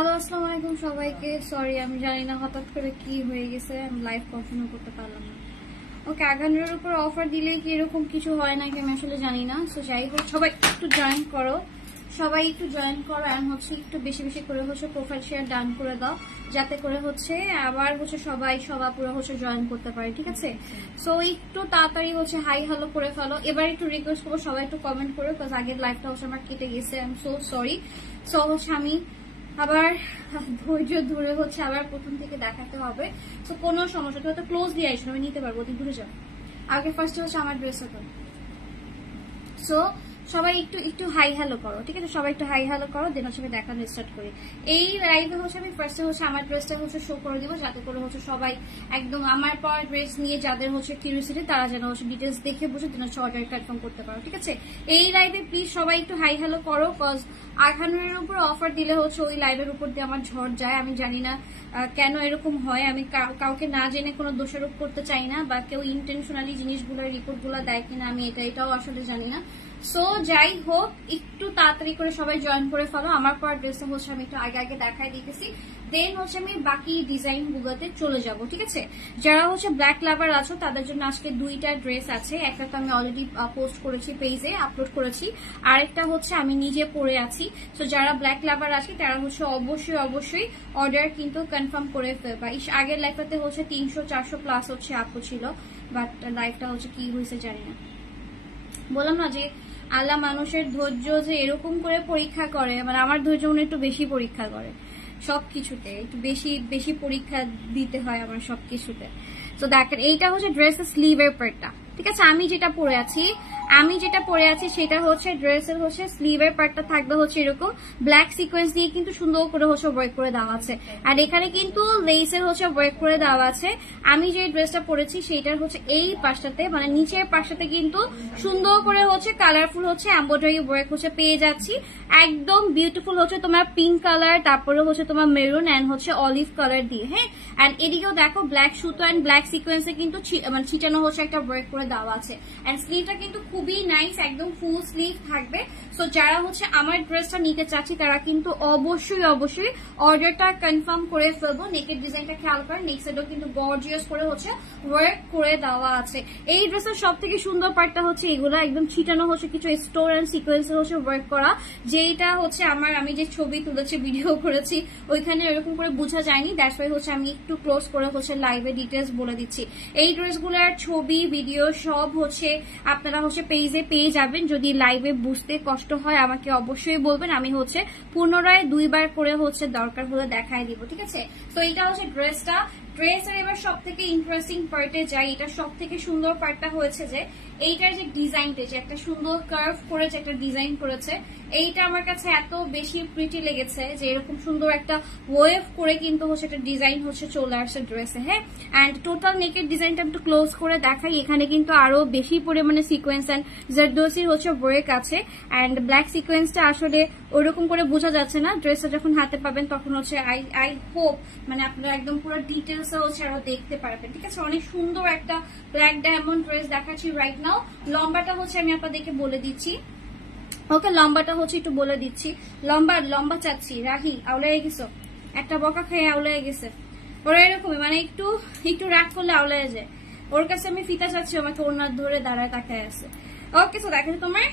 Hello আসসালামু আলাইকুম সবাইকে। সরি আমি জানি না হঠাৎ করে কি হয়ে গেছে, আমি লাইভ কন্টিনিউ করতে পারলাম না। ওকে, 1100-এর উপর অফার দিলে কি এরকম কিছু হয় নাকি আমি আসলে জানি না। সো যাই হোক, সবাই একটু জয়েন করো, সবাই একটু জয়েন করো এন্ড হচ্ছে একটু বেশি বেশি করে হচ্ছে প্রোফাইল শেয়ার ডান করে দাও, যাতে করে হচ্ছে আবার হচ্ছে সবাই পুরো হচ্ছে জয়েন করতে পারে, ঠিক আছে? সো একটু তাড়াতাড়ি হচ্ছে হাই হ্যালো করে ফেলো। এবার একটু রিকোয়েস্ট করবো সবাই একটু কমেন্ট করো, বিকজ আগের লাইভটা হচ্ছে আমার কেটে গেছে। I am so sorry. So হচ্ছে আমি আবার ধৈর্য ধরে হচ্ছে আবার প্রথম থেকে দেখাতে হবে। তো কোনো সমস্যা, তো ক্লোজ দিয়ে আসবে, আমি নিতে পারবো, তুই ঘুরে যাও। আগে ফার্স্ট হচ্ছে আমার ড্রেসটা তো। সো সবাই একটু একটু হাই হ্যালো করো, ঠিক আছে? সবাই একটু হাই হ্যালো করো, দেন হচ্ছে আমি দেখানো স্টার্ট করি। এই লাইভে হচ্ছে আমি ফার্স্টে হচ্ছে আমার ড্রেসটা হচ্ছে শো করে দিব, যাতে করে হচ্ছে সবাই একদম আমার পর ড্রেস নিয়ে যাদের হচ্ছে কিউরিওসিটি তারা যেন হচ্ছে ডিটেলস দেখে বুঝে যেন অর্ডার কনফার্ম করতে পারো, ঠিক আছে? এই লাইভে প্লিজ সবাই একটু হাই হ্যালো করো, কজ 800-এর উপর অফার দিলে হচ্ছে ওই লাইভের উপর দিয়ে আমার ঝড় যায়। আমি জানি না কেন এরকম হয়, আমি কাউকে না জেনে কোনো দোষারোপ করতে চাই না, বা কেউ ইন্টেনশনালি জিনিসগুলো রিপোর্টগুলো দেয় কিনা আমি এটাও আসলে জানি না। সো যাই হোক, একটু তাড়াতাড়ি করে সবাই জয়েন করে ফেলো। আমার পর ড্রেসটা হচ্ছে আমি একটু আগে আগে দেখাই দিতেছি, দেন হচ্ছে আমি বাকি ডিজাইন গুলোতে চলে যাব, ঠিক আছে? যারা হচ্ছে ব্ল্যাক লাভার আছো তাদের জন্য আজকে দুইটা ড্রেস আছে। একটা তো আমি অলরেডি পোস্ট করেছি, পেজে আপলোড করেছি, আরেকটা হচ্ছে আমি নিজে পরে আছি। সো যারা ব্ল্যাক লাভার আছে তারা হচ্ছে অবশ্যই অর্ডার কিন্তু কনফার্ম করে ফেলবা। আগের লাইফটাতে হচ্ছে 300-400 প্লাস হচ্ছে আপু ছিল, বাট লাইফটা হচ্ছে কি হয়েছে জানি না। বললাম না যে আল্লাহ মানুষের ধৈর্য যে এরকম করে পরীক্ষা করে, মানে আমার ধৈর্য মনে একটু বেশি পরীক্ষা করে সবকিছুতে, একটু বেশি পরীক্ষা দিতে হয় আমার সবকিছুতে। তো দেখেন এইটা হচ্ছে ড্রেসের স্লিভের পার্টটা, ঠিক আছে? আমি যেটা পরে আছি সেটা হচ্ছে ড্রেসের হচ্ছে স্লিভের পার্টটা থাকবে হচ্ছে এরকম ব্ল্যাক সিকোয়েন্স দিয়ে কিন্তু সুন্দর করে হচ্ছে ওয়ার্ক করে দেওয়া আছে, আর এখানে কিন্তু লেসের হচ্ছে ওয়ার্ক করে দেওয়া আছে। আমি যে ড্রেসটা পরেছি সেইটার হচ্ছে এই পাশটাতে, মানে নিচের পাশটাতে কিন্তু সুন্দর করে হচ্ছে কালারফুল হচ্ছে এমব্রয়ডারি ওয়ার্ক হচ্ছে পেয়ে যাচ্ছি, একদম বিউটিফুল হচ্ছে তোমার পিঙ্ক কালার, তারপরে হচ্ছে তোমার মেরুন এন্ড হচ্ছে অলিভ কালার দিয়ে, হ্যাঁ। এন্ড এদিকেও দেখো ব্ল্যাক সুতো এন্ড ব্ল্যাক সিকোয়েন্সে কিন্তু মানে ছিটানো হচ্ছে একটা ওয়ার্ক করে দেওয়া আছে। এন্ড স্লিভটা কিন্তু খুবই নাইস, একদম ফুল স্লিভ থাকবে। সো যারা হচ্ছে আমার ড্রেসটা নিতে চাচ্ছি তারা কিন্তু অবশ্যই অর্ডারটা কনফার্ম করে ফেলবো। নেকের ডিজাইনটা খেয়াল করেন, নেক সাইডও কিন্তু গর্জিয়াস করে হচ্ছে ওয়ার্ক করে দেওয়া আছে। এই ড্রেসের সব থেকে সুন্দর পার্টটা হচ্ছে এগুলো একদম ছিটানো হচ্ছে কিছু স্টোর এন্ড সিকোয়েন্সের হচ্ছে ওয়ার্ক করা, যেটা হচ্ছে আমি যে ছবি তুলেছি ভিডিও করেছি ওইখানে এরকম করে বোঝা যায়নি। দ্যাটস ওয়াই হচ্ছে আমি একটু ক্লোজ করে হচ্ছে লাইভে ডিটেলস বলে দিচ্ছি। এই ড্রেসগুলোর ছবি ভিডিও সব হচ্ছে আপনারা হচ্ছে পেজে পেয়ে যাবেন। যদি লাইভে বুঝতে কষ্ট হয় আমাকে অবশ্যই বলবেন, আমি হচ্ছে পুনরায় 2বার করে হচ্ছে দরকার হলে দেখাই দিব, ঠিক আছে? তো এটা হচ্ছে ড্রেসের এবার সব থেকে ইন্টারেস্টিং পার্টে যাই। এটা সব থেকে সুন্দর পার্টটা হয়েছে যে এইটার যে ডিজাইনটা, যে একটা সুন্দর কার্ভ করে যে একটা ডিজাইন করেছে, এইটা আমার কাছে এত বেশি প্রিটি লেগেছে যে এরকম সুন্দর একটা ওয়েভ করে কিন্তু হচ্ছে একটা ডিজাইন হচ্ছে চলে আসছে ড্রেসে, হ্যাঁ। অ্যান্ড টোটাল নেকের ডিজাইনটা একটু ক্লোজ করে দেখাই। এখানে কিন্তু আরো বেশি পরিমাণে সিকোয়েন্স অ্যান্ড জারদোসির হচ্ছে ওয়ার্ক আছে। অ্যান্ড ব্ল্যাক সিকোয়েন্সটা আসলে ওইরকম করে বোঝা যাচ্ছে না, ড্রেসটা যখন হাতে পাবেন তখন হচ্ছে আই হোপ মানে আপনারা একদম পুরো ডিটেলস হচ্ছে আরো দেখতে পারবেন, ঠিক আছে? অনেক সুন্দর একটা ব্ল্যাক ডায়মন্ড ড্রেস দেখাচ্ছি রাইট নাও। লম্বাটা হচ্ছে আমি আপনাদেরকে বলে দিচ্ছি, ওকে? লম্বাটা হচ্ছে একটু বলে দিচ্ছি। লম্বা চাচ্ছি। রাহি আউলাই গেছো, একটা বকা খেয়ে আউলাই গেছে। ওরা এরকমই, মানে একটু রাগ করলে আউলাই যায়। ওর কাছে আমি ফিতা চাচ্ছি, আমাকে ওনার ধরে দাঁড়ায় তাকায় আছে। ওকে, তো দেখেন তোমার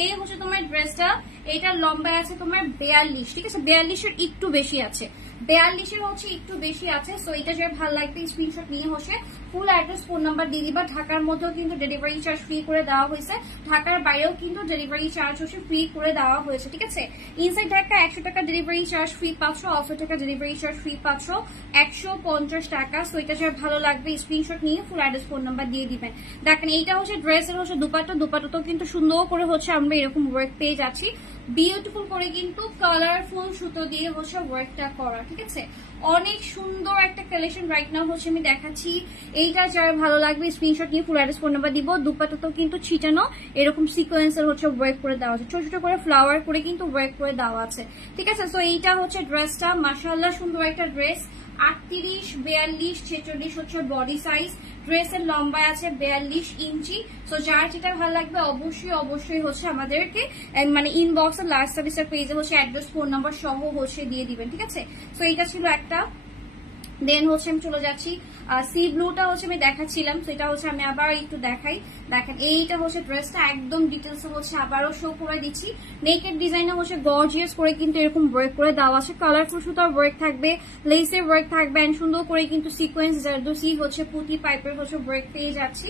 এই হচ্ছে তোমার ড্রেসটা, এইটা লম্বায় আছে তোমার 42, ঠিক আছে? 42-এর একটু বেশি আছে, 42-এর হচ্ছে একটু বেশি আছে। সো এটা যার ভালো লাগবে স্ক্রিনশট নিয়ে হচ্ছে ফুল অ্যাড্রেস ফোন নাম্বার দিয়ে দিবা। ঢাকার মধ্যেও কিন্তু ডেলিভারি চার্জ ফ্রি করে দেওয়া হয়েছে, ঢাকার বাইরেও কিন্তু ডেলিভারি চার্জ হচ্ছে ফ্রি করে দেওয়া হয়েছে, ঠিক আছে? ইনসাইড ঢাকা 100 টাকা ডেলিভারি চার্জ ফ্রি পাচ্ছ, আউটসাইড টাকা ডেলিভারি চার্জ ফ্রি পাচ্ছ 150 টাকা। সো এটা যার ভালো লাগবে স্ক্রিনশট নিয়ে ফুল অ্যাড্রেস ফোন নাম্বার দিয়ে দিবেন। দেখেন এইটা হচ্ছে ড্রেসের হচ্ছে দুপাট্টাতেও কিন্তু সুন্দর করে হচ্ছে আমরা এরকম ওয়ার্ক পেয়ে যাচ্ছি, বিউটিফুল করে কিন্তু কালারফুল সুতো দিয়ে হচ্ছে ওয়ার্কটা করা, ঠিক আছে? অনেক সুন্দর একটা কালেকশন রাইট নাও হচ্ছে আমি দেখাচ্ছি। এইটা যারা ভালো লাগবে স্ক্রিনশট নিয়ে ফুল অ্যাড্রেস ফোন নাম্বার দিব। দুপাট্টাতেও কিন্তু ছিটানো এরকম সিকোয়েন্সের হচ্ছে ওয়ার্ক করে দেওয়া আছে, ছোট ছোট করে ফ্লাওয়ার করে কিন্তু ওয়ার্ক করে দেওয়া আছে, ঠিক আছে? সো এইটা হচ্ছে ড্রেসটা, মাশাআল্লাহ সুন্দর একটা ড্রেস। 38, 42, 46 হচ্ছে বডি সাইজ। ড্রেসের লম্বায় আছে 42 ইঞ্চি। সো যার যেটা ভালো লাগবে অবশ্যই হচ্ছে আমাদেরকে মানে ইনবক্স আর লার্জ সার্ভিসের পেজে হচ্ছে অ্যাড্রেস, ফোন নাম্বার সহ হচ্ছে দিয়ে দিবেন, ঠিক আছে। সো এটা ছিল একটা। দেন হচ্ছে আমি চলে যাচ্ছি সি ব্লুটা হচ্ছে আমি দেখাচ্ছিলাম, সেটা হচ্ছে আমি আবার একটু দেখাই। দেখেন এইটা হচ্ছে ড্রেসটা একদম ডিটেলস হচ্ছে আবারও শো করে দিচ্ছি। নেকের ডিজাইনটা হচ্ছে গর্জিয়াস করে কিন্তু এরকম ওয়ার্ক করে দেওয়া আছে, কালারফুল সুতার ওয়ার্ক থাকবে, লেসের ওয়ার্ক থাকবে, এন্ড সুন্দর করে কিন্তু সিকোয়েন্স জারদোসি হচ্ছে পুঁতি পাইপের হচ্ছে ওয়ার্ক পেয়ে যাচ্ছি।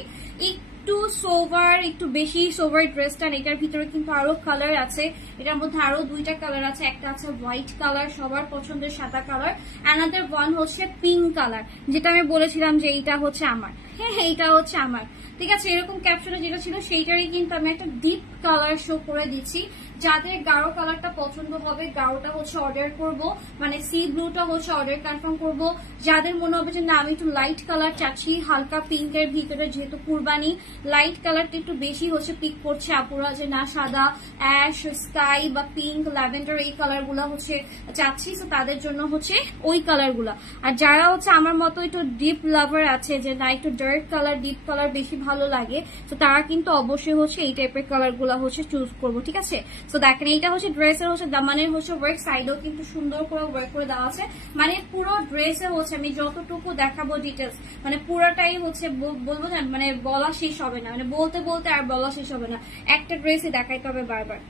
একটু সোভার, একটু বেশি সোভার ড্রেসটা। এটার ভিতরে কিন্তু আরো কালার আছে, এটার মধ্যে আরো দুইটা কালার আছে, একটা আছে হোয়াইট কালার, সবার পছন্দের সাদা কালার, অ্যানাদার ওয়ান হচ্ছে পিঙ্ক কালার, যেটা আমি বলেছিলাম যে এইটা হচ্ছে আমার, হ্যাঁ এইটা হচ্ছে আমার, ঠিক আছে। এরকম ক্যাপশনে যেটা ছিল সেইটারই কিন্তু আমি একটা ডিপ কালার শো করে দিচ্ছি। যাদের গাঢ় কালারটা পছন্দ হবে গাঢ়টা হচ্ছে অর্ডার করব, মানে সি ব্লুটা হচ্ছে অর্ডার কনফার্ম করব। যাদের মনে হবে যে না আমি একটু লাইট কালার চাচ্ছি, হালকা পিঙ্কের ভিতরে, যেহেতু কুরবানি লাইট কালারটা একটু বেশি হচ্ছে পিক করছে আপুরা, যে না সাদা, অ্যাশ, স্কাই বা পিঙ্ক, ল্যাভেন্ডার এই কালার গুলা হচ্ছে চাচ্ছি, তো তাদের জন্য হচ্ছে ওই কালার গুলা। আর যারা হচ্ছে আমার মতো একটু ডিপ লাভার আছে, যে না একটু ডার্ক কালার, ডিপ কালার বেশি ভালো লাগে, তো তারা কিন্তু অবশ্যই হচ্ছে এই টাইপের কালার গুলা হচ্ছে চুজ করবো, ঠিক আছে। তো দেখেন এইটা হচ্ছে ড্রেসের হচ্ছে দামানের হচ্ছে ওয়ার্ক, সাইডেও কিন্তু সুন্দর করে ওয়ার্ক করে দেওয়া আছে। মানে পুরো ড্রেসে হচ্ছে আমি যতটুকু দেখাবো ডিটেলস, মানে পুরোটাই হচ্ছে বলবো না, মানে বলা শেষ হবে না, মানে বলতে বলতে আর বলা শেষ হবে না, একটা ড্রেসই দেখাইতে হবে বারবার।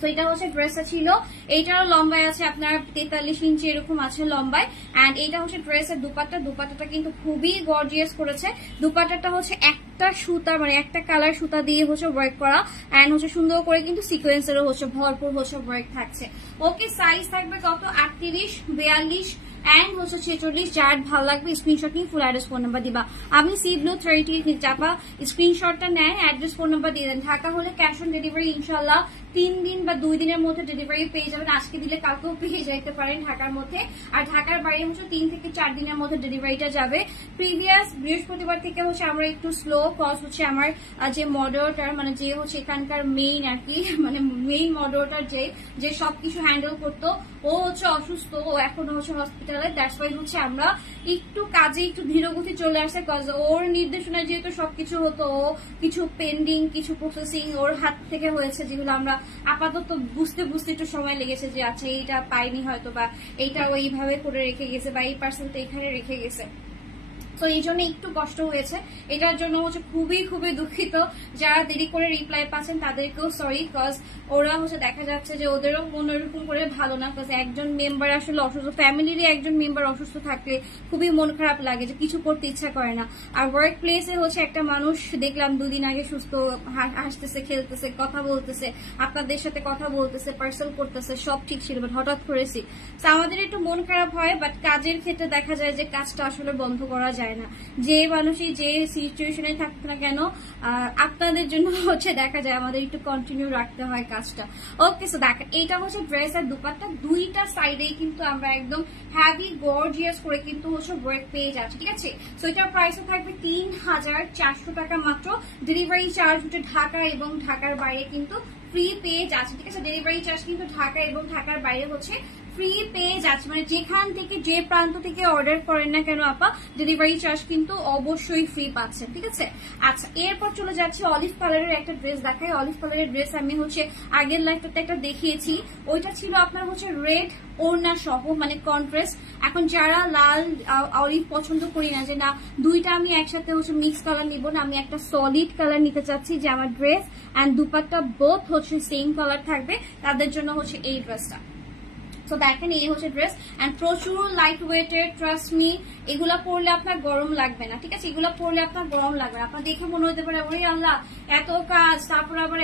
তো এটা হচ্ছে ড্রেসটা ছিল, এইটারও লম্বায় আছে আপনার 43 ইঞ্চি এরকম আছে লম্বায়। এন্ড এইটা হচ্ছে ড্রেসের দুপাট্টাটা কিন্তু খুবই গর্জিয়াস করেছে। দুপাট্টাটা হচ্ছে একটা সুতা, মানে একটা কালার সুতা দিয়ে হচ্ছে ওয়ার্ক করা, এন্ড হচ্ছে সুন্দর করে কিন্তু সিকোয়েন্সেরও হচ্ছে ভরপুর হচ্ছে ওয়ার্ক থাকছে। ওকে, সাইজ থাকবে কত? 38, 42 এন্ড হচ্ছে 46। যার ভালো লাগবে স্ক্রিনশট নিয়ে ফুল অ্যাড্রেস ফোন নাম্বার দিবা। আমি সি ব্লু 30 চাপা স্ক্রিনশটটা নেয়, অ্যাড্রেস ফোন নাম্বার দিয়ে দেন। ঢাকা হলে ক্যাশ অন ডেলিভারি ইনশাল্লাহ 3 দিন বা 2 দিনের মধ্যে ডেলিভারি পেয়ে যাবেন। আজকে দিলে কালকেও পেয়ে যাইতে পারেন ঢাকার মধ্যে, আর ঢাকার বাইরে হচ্ছে 3 থেকে 4 দিনের মধ্যে ডেলিভারিটা যাবে। প্রিভিয়াস বৃহস্পতিবার থেকে হচ্ছে আমরা একটু স্লো, কজ হচ্ছে আমার যে মডারেটর, মানে যে হচ্ছে এখানকার মেইন আর কি, মানে মেইন মডারেটর যে সবকিছু হ্যান্ডেল করতো, ও হচ্ছে অসুস্থ, ও এখনো হচ্ছে হসপিটালে। দ্যাটস ওয়াই হচ্ছে আমরা একটু কাজে একটু ধীরগতি চলে আসে, কজ ওর নির্দেশনায় যেহেতু সবকিছু হতো, ও কিছু পেন্ডিং, কিছু প্রসেসিং ওর হাত থেকে হয়েছে, যেগুলো আমরা আপাতত বুঝতে একটু সময় লেগেছে, যে আচ্ছা এইটা পাইনি হয়তো, বা এইটা ওইভাবে করে রেখে গেছে, বা এই পার্সেলটা এখানে রেখে গেছে। তো এই জন্য একটু কষ্ট হয়েছে, এটার জন্য হচ্ছে খুবই দুঃখিত। যারা দেরি করে রিপ্লাই পাচ্ছেন তাদেরকেও সরি, কজ ওরা হচ্ছে দেখা যাচ্ছে যে ওদেরও মন ওরকম করে ভালো না, কজ একজন মেম্বার আসলে অসুস্থ, ফ্যামিলিরই একজন মেম্বার অসুস্থ থাকলে খুবই মন খারাপ লাগে, যে কিছু করতে ইচ্ছা করে না। আর ওয়ার্ক প্লেসে হচ্ছে একটা মানুষ দেখলাম 2 দিন আগে সুস্থ, হাসতেছে, খেলতেছে, কথা বলতেছে, আপনাদের সাথে কথা বলতেছে, পার্সেল করতেছে, সব ঠিক ছিল, বাট হঠাৎ করেছি। তো আমাদের একটু মন খারাপ হয়, বাট কাজের ক্ষেত্রে দেখা যায় যে কাজটা আসলে বন্ধ করা যায় না। যে মানুষই যে সিচুয়েশনে থাকুক না কেন, আপনাদের জন্য হচ্ছে দেখা যায় আমাদের একটু কন্টিনিউ রাখতে হয় কাজটা। ওকে, সো দেখেন এইটা হচ্ছে ড্রেস আর দুপাট্টা, দুইটা সাইডেই কিন্তু আমরা একদম হ্যাভি গর্জিয়াস করে কিন্তু হচ্ছে ওয়ার্ক পেয়ে যাচ্ছি, ঠিক আছে। সো এটার প্রাইসও থাকবে 3400 টাকা মাত্র। ডেলিভারি চার্জ হচ্ছে ঢাকা এবং ঢাকার বাইরে কিন্তু ফ্রি পেয়ে যাচ্ছে, ঠিক আছে। ডেলিভারি চার্জ কিন্তু ঢাকা এবং ঢাকার বাইরে হচ্ছে ফ্রি পেয়ে যাচ্ছে, মানে যেখান থেকে যে প্রান্ত থেকে অর্ডার করেন না কেন আপা, ডেলিভারি চার্জ কিন্তু অবশ্যই ফ্রি পাচ্ছেন, ঠিক আছে। আচ্ছা, এরপর চলে যাচ্ছি অলিভ কালারের একটা ড্রেস দেখাই। অলিভ কালারের ড্রেস আমি হচ্ছে আগের লাইফটাতে একটা দেখিয়েছি, ওইটা ছিল আপনার হচ্ছে রেড ওড়না সহ, মানে কন্ট্রাস্ট। এখন যারা লাল অলিভ পছন্দ করি না, যে না দুইটা আমি একসাথে হচ্ছে মিক্স কালার নিব না, আমি একটা সলিড কালার নিতে চাচ্ছি, যে আমার ড্রেস অ্যান্ড দুপাট্টা বোথ হচ্ছে সেম কালার থাকবে, তাদের জন্য হচ্ছে এই ড্রেসটা। তো দেখেন এই হচ্ছে ড্রেস, এন্ড প্রচুর লাইট ওয়েটের, ট্রাস্ট মি, এগুলা পরলে আপনার গরম লাগবে না, ঠিক আছে। এগুলা পরলে আপনার গরম লাগবে না, আপনার দেখে মনে হতে পারে ওরে আল্লাহ এত কাজ, তারপর আবার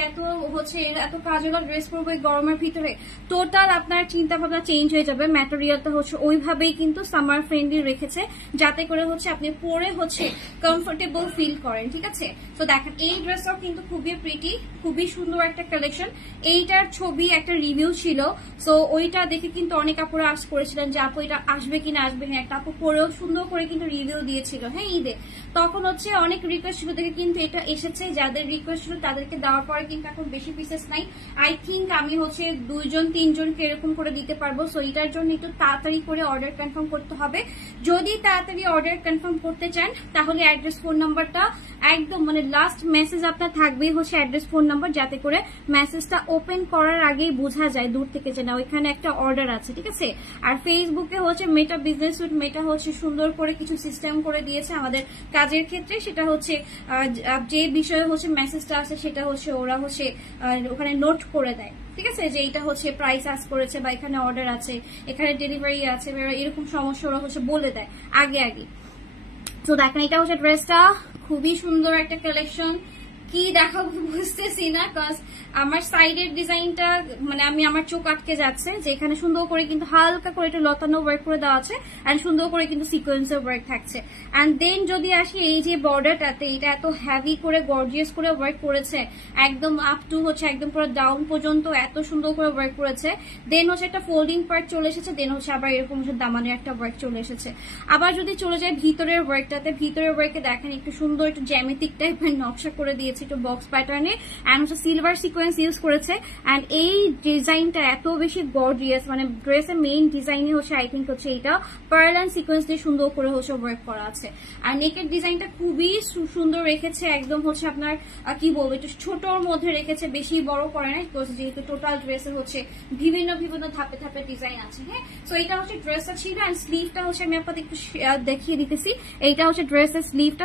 এত কাজ হলো, ড্রেস পরবো এই গরমের ভিতরে। টোটাল আপনার চিন্তা ভাবনা চেঞ্জ হয়ে যাবে। ম্যাটেরিয়ালটা হচ্ছে ওইভাবেই কিন্তু সামার ফ্রেন্ডলি রেখেছে, যাতে করে হচ্ছে আপনি পরে হচ্ছে কমফোর্টেবল ফিল করেন, ঠিক আছে। তো দেখেন এই ড্রেসটাও কিন্তু খুবই প্রিটি, খুবই সুন্দর একটা কালেকশন। এইটার ছবি একটা রিভিউ ছিল, সো ওইটা দেখে আমাকে কিন্তু অনেক আপুরা আস করেছিলেন যে আপু এটা আসবে কিনা আসবে কিনা, একটা আপু পরেও সুন্দর করে কিন্তু রিভিউ দিয়েছিল হ্যাঁ ঈদে, তখন হচ্ছে অনেক রিকোয়েস্ট ছিল থেকে কিন্তু এটা এসেছে, যাদের রিকোয়েস্ট ছিল তাদেরকে দেওয়ার পরে কিন্তু এখন বেশি পিসেস নাই, আই থিঙ্ক আমি হচ্ছে 2-3জনকে এরকম করে দিতে পারবো। সো এটার জন্য একটু তাড়াতাড়ি করে অর্ডার কনফার্ম করতে হবে। যদি তাড়াতাড়ি অর্ডার কনফার্ম করতে চান তাহলে অ্যাড্রেস ফোন নাম্বারটা একদম মানে লাস্ট মেসেজ আপনার থাকবেই হচ্ছে অ্যাড্রেস ফোন নাম্বার, যাতে করে মেসেজটা ওপেন করার আগেই বোঝা যায় দূর থেকে যে না ওইখানে একটা অর্ডার আছে, ঠিক আছে। আর ফেসবুকে হচ্ছে মেটা বিজনেস উইথ মেটা হচ্ছে সুন্দর করে কিছু সিস্টেম করে দিয়েছে আমাদের কাজের ক্ষেত্রে, সেটা হচ্ছে যে বিষয়ে হচ্ছে মেসেজটা আছে সেটা হচ্ছে ওরা হচ্ছে ওখানে নোট করে দেয়, ঠিক আছে, যে এটা হচ্ছে প্রাইস আস করেছে বা এখানে অর্ডার আছে, এখানে ডেলিভারি আছে, এরকম সমস্যা ওরা হচ্ছে বলে দেয় আগে আগে। তো দেখেন এটা হচ্ছে ড্রেসটা, খুবই সুন্দর একটা কালেকশন, কি দেখাবো বুঝতেছি না, কজ আমার সাইডের ডিজাইনটা মানে আমি আমার চোখ আটকে যাচ্ছে, যে এখানে সুন্দর করে কিন্তু হালকা করে একটু লতানো ওয়ার্ক করে দেওয়া আছে এন্ড সুন্দর করে কিন্তু সিকোয়েন্সের ওয়ার্ক থাকছে। এন্ড দেন যদি আসি এই যে বর্ডারটাতে, এটা এত হেভি করে গর্জিয়াস করে ওয়ার্ক করেছে, একদম আপ টু হচ্ছে একদম পুরো ডাউন পর্যন্ত এত সুন্দর করে ওয়ার্ক করেছে। দেন হচ্ছে একটা ফোল্ডিং পার্ট চলে এসেছে, দেন হচ্ছে আবার এরকম হচ্ছে দামানের একটা ওয়ার্ক চলে এসেছে। আবার যদি চলে যায় ভিতরের ওয়ার্কটাতে, ভিতরের ওয়ার্কে দেখেন একটু সুন্দর একটু জ্যামিতিক টাইপের নকশা করে দিয়েছে একটু বক্স প্যাটার্নে, এন্ড হচ্ছে সিলভার সিকোয়েন্স ইউজ করেছে। এন্ড এই ডিজাইনটা এত বেশি গর্জিয়াস, মানে ড্রেসের মেইন ডিজাইনই হচ্ছে আই থিঙ্ক হচ্ছে এটা পার্ল এন্ড সিকোয়েন্স দিয়ে সুন্দর করে হচ্ছে ওয়ার্ক করা আছে। আর নেকের ডিজাইনটা খুবই সুন্দর রেখেছে, একদম হচ্ছে আপনার কি বলবো একটু ছোটর মধ্যে রেখেছে, বেশি বড় করে না, যেহেতু টোটাল ড্রেসের হচ্ছে বিভিন্ন বিভিন্ন ধাপে ধাপে ডিজাইন আছে। হ্যাঁ, সো এটা হচ্ছে ড্রেসটা ছিল। এন্ড স্লিভটা হচ্ছে আমি আপনাদের একটু দেখিয়ে দিতেছি, এইটা হচ্ছে ড্রেসের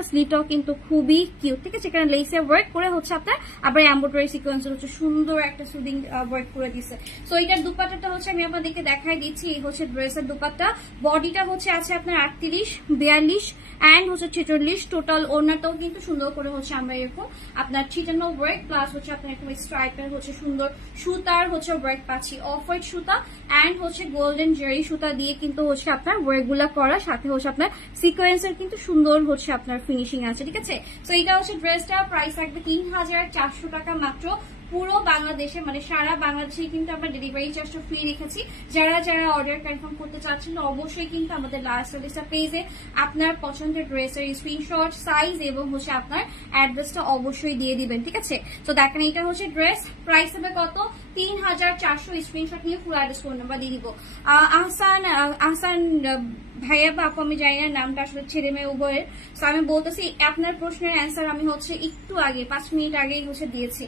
স্লিভটাও কিন্তু খুবই কিউট, ঠিক আছে, এখানে লেসের ওয়ার্ক করে হচ্ছে আপনার আবার এমব্রয়ডারি সিকোয়েন্স হচ্ছে সুন্দর একটা সুদিং ওয়ার্ক করে দিচ্ছে। সো এটার দুপাট্টাটা হচ্ছে আমি আপনাদেরকে দেখাই দিচ্ছি, এই হচ্ছে ড্রেসের দুপাট্টা, বডিটা হচ্ছে আছে আপনার 38, 42 এন্ড হচ্ছে 46, টোটাল ওড়নাটাও কিন্তু সুন্দর করে হচ্ছে আমরা এরকম আপনার ছিটানো ওয়ার্ক প্লাস হচ্ছে আপনার এরকম স্ট্রাইপের হচ্ছে সুন্দর সুতার হচ্ছে ওয়ার্ক পাচ্ছি, অফ হোয়াইট সুতা এন্ড হচ্ছে গোল্ডেন জেরি সুতা দিয়ে কিন্তু হচ্ছে আপনার ওয়ার্ক গুলা করা, সাথে হচ্ছে আপনার সিকোয়েন্সের কিন্তু সুন্দর হচ্ছে আপনার ফিনিশিং আছে, ঠিক আছে। সো এটা হচ্ছে ড্রেসটা, প্রাইস থাকবে 3400 টাকা মাত্র পুরো বাংলাদেশে, মানে সারা বাংলাদেশে কিন্তু আমরা ডেলিভারি চার্জটা ফ্রি রেখেছি। যারা যারা অর্ডার কনফার্ম করতে চাচ্ছেন অবশ্যই কিন্তু আমাদের লাইফস্টাইল পেজে আপনার পছন্দের ড্রেসের স্ক্রিনশট, সাইজ এবং হচ্ছে আপনার অ্যাড্রেসটা অবশ্যই দিয়ে দিবেন, ঠিক আছে। তো দেখেন এটা হচ্ছে ড্রেস, প্রাইস হবে কত 3400, স্ক্রিনশট নিয়ে পুরো অ্যাড্রেস ফোন নাম্বার দিয়ে দিব। আহসান ভাইয়া বা আপু আমি জানি না, নামটা আসলে ছেলে মেয়ে উভয়ের। তো আমি বলতেছি আপনার প্রশ্নের অ্যান্সার আমি হচ্ছে একটু আগে 5 মিনিট আগেই হচ্ছে দিয়েছি।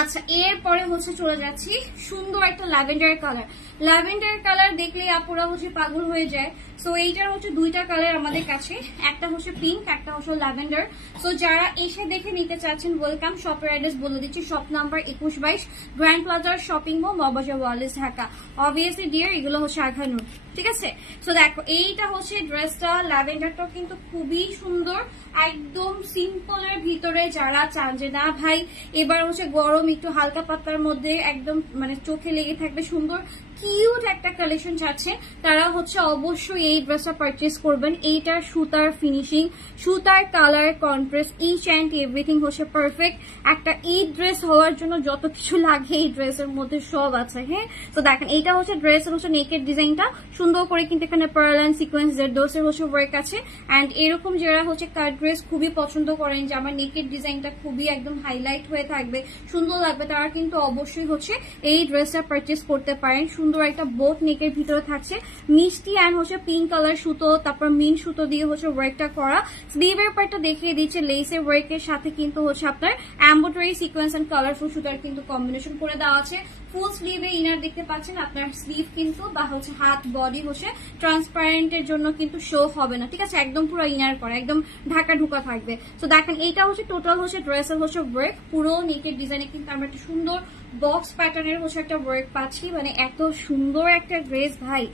আচ্ছা, এরপরে হচ্ছে চলে যাচ্ছি সুন্দর একটা ল্যাভেন্ডার কালার। ল্যাভেন্ডার কালার দেখলে আপুরা হচ্ছে পাগল হয়ে যায়। সো এইটার হচ্ছে দুইটা কালার আমাদের কাছে, একটা হচ্ছে পিঙ্ক, একটা হচ্ছে ল্যাভেন্ডার। সো যারা এসে দেখে নিতে চাচ্ছেন ওয়েলকাম। শপের অ্যাড্রেস বলে দিচ্ছি, শপ নাম্বার 2122 গ্র্যান্ড প্লাজার shopping mall, Moghbazar wireless, Dhaka. Obviously dear এগুলো হচ্ছে আঘানুর, ঠিক আছে। সো দেখো এইটা হচ্ছে ড্রেসটা, ল্যাভেন্ডারটা কিন্তু খুবই সুন্দর, একদম সিম্পলের ভিতরে যারা চান যে না ভাই এবার হচ্ছে গরম একটু হালকা পাতলার মধ্যে একদম মানে চোখে লেগে থাকবে সুন্দর কিউট একটা কালেকশন চাচ্ছেন, তারা হচ্ছে অবশ্যই এই ড্রেসটা পারচেস করবেন। এইটার সুতার ফিনিশিং, সুতার colour, contrast, each and everything হচ্ছে পারফেক্ট। একটা এই ড্রেস হওয়ার জন্য যত কিছু লাগে এই ড্রেসের মধ্যে সব আছে। হ্যাঁ, তো দেখেন এইটা হচ্ছে ড্রেসের হচ্ছে নেকের ডিজাইনটা সুন্দর করে কিন্তু এখানে পার্ল এন্ড সিকোয়েন্স জেরদোসের হচ্ছে ওয়ার্ক আছে। এন্ড এরকম যারা হচ্ছে কাট ড্রেস খুবই পছন্দ করেন যে আমার নেকের ডিজাইনটা খুবই একদম হাইলাইট হয়ে থাকবে, সুন্দর লাগবে, তারা কিন্তু অবশ্যই হচ্ছে এই ড্রেসটা পারচেস করতে পারেন। সুন্দর একটা বোট নেকের ভিতরে থাকছে মিষ্টি অ্যান্ড হচ্ছে পিঙ্ক কালার সুতো, তারপর মিন সুতো দিয়ে হচ্ছে ওয়ার্কটা করা। স্লিভের পার্টটা দেখিয়ে দিচ্ছে লেসের ওয়ার্কের সাথে কিন্তু হচ্ছে আপনার এমব্রয়ডারি সিকোয়েন্স এন্ড কালারফুল সুতার কিন্তু কম্বিনেশন করে দেওয়া আছে। ফুল স্লিভে ইনার দেখতে পাচ্ছেন, আপনার স্লিভ কিন্তু বা হচ্ছে হাত বডি হচ্ছে ট্রান্সপারেন্টের জন্য কিন্তু শো হবে না, ঠিক আছে, একদম পুরো ইনার করা, একদম ঢাকা ঢুকা থাকবে। তো দেখেন এইটা হচ্ছে টোটাল হচ্ছে ড্রেসের হচ্ছে ওয়ার্ক, পুরো নেকের ডিজাইনে কিন্তু আমরা একটা সুন্দর বক্স প্যাটার্নের হচ্ছে একটা ওয়ার্ক পাচ্ছি, মানে এত সুন্দর একটা ড্রেস ভাই,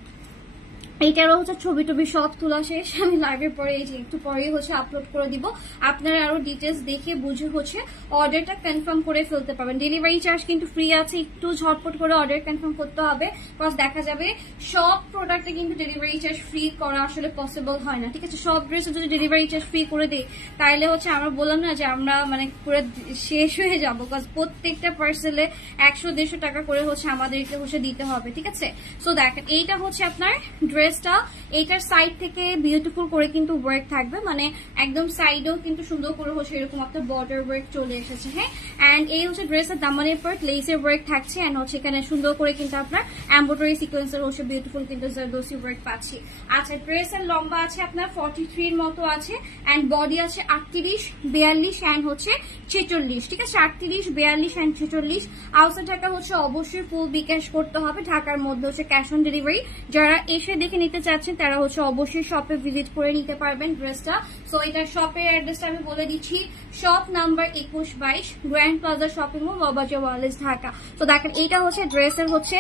এইটারও হচ্ছে ছবি টবি সব তোলা শেষ, আমি লাইভের পরে এই যে একটু পরেই হচ্ছে আপলোড করে দিব, আপনারা আরো ডিটেলস দেখে বুঝে হচ্ছে অর্ডারটা কনফার্ম করে ফেলতে পারবেন। ডেলিভারি চার্জ কিন্তু ফ্রি আছে, একটু ঝটপট করে অর্ডার কনফার্ম করতে হবে, প্লাস দেখা যাবে সব প্রোডাক্টে কিন্তু ডেলিভারি চার্জ ফ্রি করা আসলে পসিবল হয় না, ঠিক আছে। সব ড্রেসে যদি ডেলিভারি চার্জ ফ্রি করে দিই তাহলে হচ্ছে আমরা বললাম না যে আমরা মানে পুরো শেষ হয়ে যাবো, বিকজ প্রত্যেকটা পার্সেলে 100-150 টাকা করে হচ্ছে আমাদেরকে হচ্ছে দিতে হবে, ঠিক আছে। সো দেখেন এইটা হচ্ছে আপনার ড্রেসটা, এইটার সাইড থেকে বিউটিফুল করে কিন্তু ওয়ার্ক থাকবে, মানে একদম সাইডেও কিন্তু সুন্দর করে হচ্ছে এরকম একটা বর্ডার ওয়ার্ক চলে এসেছে, হ্যাঁ। এন্ড এই হচ্ছে ড্রেসের দামানের পার্ট, লেসের ওয়ার্ক থাকছে, এন্ড হচ্ছে এখানে সুন্দর করে কিন্তু আপনার এমব্রয়ডারি সিকোয়েন্সের হচ্ছে বিউটিফুল কিন্তু জারদোসি ওয়ার্ক পাচ্ছি। আচ্ছা, ড্রেসের লম্বা আছে আপনার 43 এর মতো আছে, এন্ড বডি আছে 38, 42 এন্ড হচ্ছে 46, ঠিক আছে। 38, 42 এন্ড 46। আউটসাইড ঢাকা হচ্ছে অবশ্যই ফুল বিকাশ করতে হবে, ঢাকার মধ্যে হচ্ছে ক্যাশ অন ডেলিভারি। যারা এসে দেখে নিতে চাচ্ছেন তারা হচ্ছে অবশ্যই শপে ভিজিট করে নিতে পারবেন ড্রেসটা। সো এটা শপের অ্যাড্রেসটা আমি বলে দিচ্ছি, shop number 21-22 grand plaza shopping mall, বাবাজা ওয়ালেস, ঢাকা। তো দেখেন এইটা হচ্ছে ড্রেসের হচ্ছে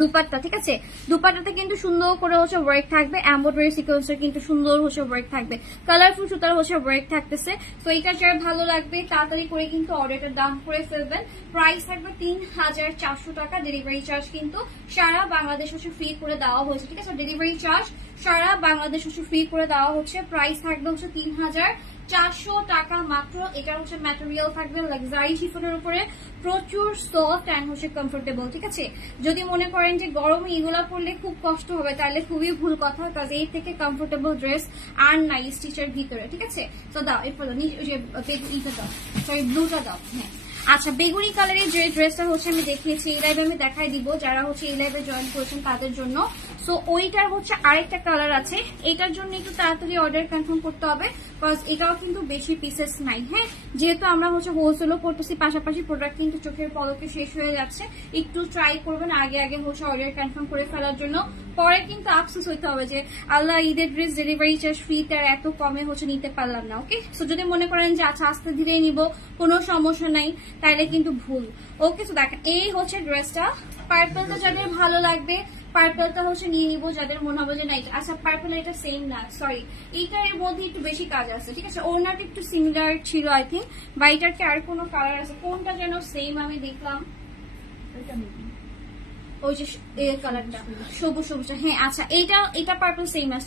দুপাট্টা, ঠিক আছে। দুপাট্টাতে কিন্তু সুন্দর করে হচ্ছে ওয়ার্ক থাকবে, এমব্রয়ডারি সিকোয়েন্সের কিন্তু সুন্দর হচ্ছে ওয়ার্ক থাকবে, কালারফুল সুতার হচ্ছে ওয়ার্ক থাকতেছে। তো এটা যারা ভালো লাগবে তাড়াতাড়ি করে কিন্তু অর্ডারটা দাম করে ফেলবেন। প্রাইস থাকবে 3400 টাকা, ডেলিভারি চার্জ কিন্তু সারা বাংলাদেশ হচ্ছে ফ্রি করে দেওয়া হয়েছে, ঠিক আছে। ডেলিভারি চার্জ সারা বাংলাদেশ হচ্ছে ফ্রি করে দেওয়া হচ্ছে। প্রাইস থাকবে হচ্ছে 3400 টাকা মাত্র। এটা হচ্ছে ম্যাটেরিয়াল থাকবে লাক্সারি শিফনের উপরে, প্রচুর সফট এন্ড হচ্ছে কমফোর্টেবল, ঠিক আছে। যদি মনে করেন যে গরমে এগুলা পরলে খুব কষ্ট হবে তাহলে খুবই ভুল কথা, কারণ এই থেকে কমফোর্টেবল ড্রেস আর নাই স্টিচের ভিতরে, ঠিক আছে। তো দাও এরপর দাও, সরি ব্লুটা দাও, হ্যাঁ। আচ্ছা, বেগুনি কালারের যে ড্রেসটা হচ্ছে আমি দেখিয়েছি এই লাইভে, আমি দেখাই দিব যারা হচ্ছে এই লাইভে জয়েন করেছেন তাদের জন্য। সো ওইটার হচ্ছে আরেকটা কালার আছে, এটার জন্য একটু তাড়াতাড়ি অর্ডার কনফার্ম করতে হবে, বিকজ এটাও কিন্তু বেশি পিসেস নাই, হ্যাঁ। যেহেতু আমরা হচ্ছে হোলসেলও করতেছি, পাশাপাশি প্রোডাক্ট কিন্তু চোখের পলকে শেষ হয়ে যাচ্ছে, একটু ট্রাই করবেন আগে আগে হচ্ছে অর্ডার কনফার্ম করে ফেলার জন্য, পরে কিন্তু আফসোস হইতে হবে যে আল্লাহ ঈদের ড্রেস ডেলিভারি চার্জ ফ্রি তার এত কমে হচ্ছে নিতে পারলাম না, ওকে। সো যদি মনে করেন যে আচ্ছা আস্তে ধীরে নিব কোনো সমস্যা নাই তাইলে কিন্তু ভুল, ওকে। তো দেখেন এই হচ্ছে ড্রেসটা, পার্পলটা যাদের ভালো লাগবে পার্পলটা হচ্ছে নিয়ে নিবো, যাদের মনে হবে যে না আচ্ছা পার্পল এটা সেম না, সরি এইটার এর মধ্যে একটু বেশি কাজ আছে, ঠিক আছে। ওনাটা একটু সিমিলার ছিল আই থিঙ্ক, বা এটার কি আর কোনো কালার আছে, কোনটা যেন সেম আমি দেখলাম, ওই যে কালারটা সবুজ সবুজ, হ্যাঁ। আচ্ছা এটা পার্পল সেম না,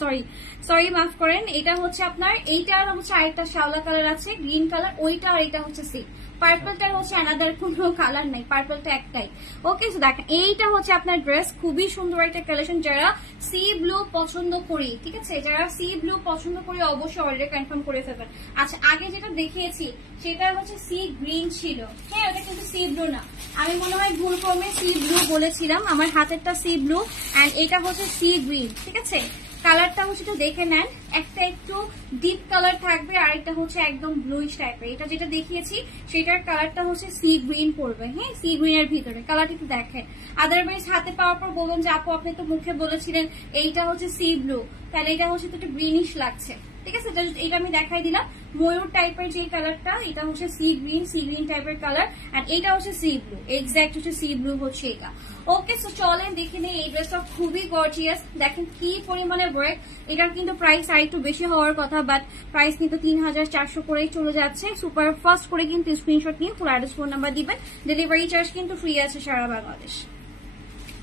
সরি মাফ করেন, এটা হচ্ছে আপনার এইটার হচ্ছে আরেকটা শ্যাওলা কালার আছে, গ্রিন কালার, ওইটা আর এটা হচ্ছে সেম, পার্পলটার হচ্ছে আলাদার কোনো কালার নাই, পার্পলটা একটাই, ওকে। সো দেখেন এইটা হচ্ছে আপনার ড্রেস, খুবই সুন্দর একটা কালেকশন, যারা সি ব্লু পছন্দ করি, ঠিক আছে, যারা সি ব্লু পছন্দ করি অবশ্যই অর্ডার কনফার্ম করে ফেলবেন। আচ্ছা, আগে যেটা দেখিয়েছি সেটা হচ্ছে সি গ্রিন ছিল, হ্যাঁ, ওটা কিন্তু সি ব্লু না, আমি মনে হয় ভুল ক্রমে সি ব্লু বলেছিলাম, আমার হাতেরটা সি ব্লু এন্ড এটা হচ্ছে সি গ্রিন, ঠিক আছে। কালারটা হচ্ছে একটু দেখে নেন, একটা একটু ডিপ কালার থাকবে আর একটা হচ্ছে একদম ব্লুইশ টাইপের, এটা যেটা দেখিয়েছি সেটার কালারটা হচ্ছে সি গ্রিন পড়বে, হ্যাঁ, সি গ্রিনের ভিতরে কালারটা একটু দেখেন। আদারওয়াইজ হাতে পাওয়ার পর বলুন যে আপু আপনি তো মুখে বলেছিলেন এইটা হচ্ছে সি ব্লু, তাহলে এটা হচ্ছে তো একটু গ্রিনিশ লাগছে, ঠিক আছে। এটা আমি দেখাই দিলাম, ময়ূর টাইপের যে কালারটা এটা হচ্ছে সি গ্রিন টাইপের কালার, আর এটা হচ্ছে সি ব্লু, এক্সাক্ট হচ্ছে সি ব্লু হচ্ছে এটা, ওকে। সো চলেন দেখে নেই, এই ড্রেসটা খুবই গর্জিয়াস, দেখেন কি পরিমাণে ওয়ার্ক, এটার কিন্তু প্রাইস আর একটু বেশি হওয়ার কথা, বাট প্রাইস কিন্তু 3400 করেই চলে যাচ্ছে। সুপার ফাস্ট করে কিন্তু স্ক্রিনশট নিয়ে পুরো অ্যাড্রেস ফোন নাম্বার দিবেন, ডেলিভারি চার্জ কিন্তু ফ্রি আছে সারা বাংলাদেশ।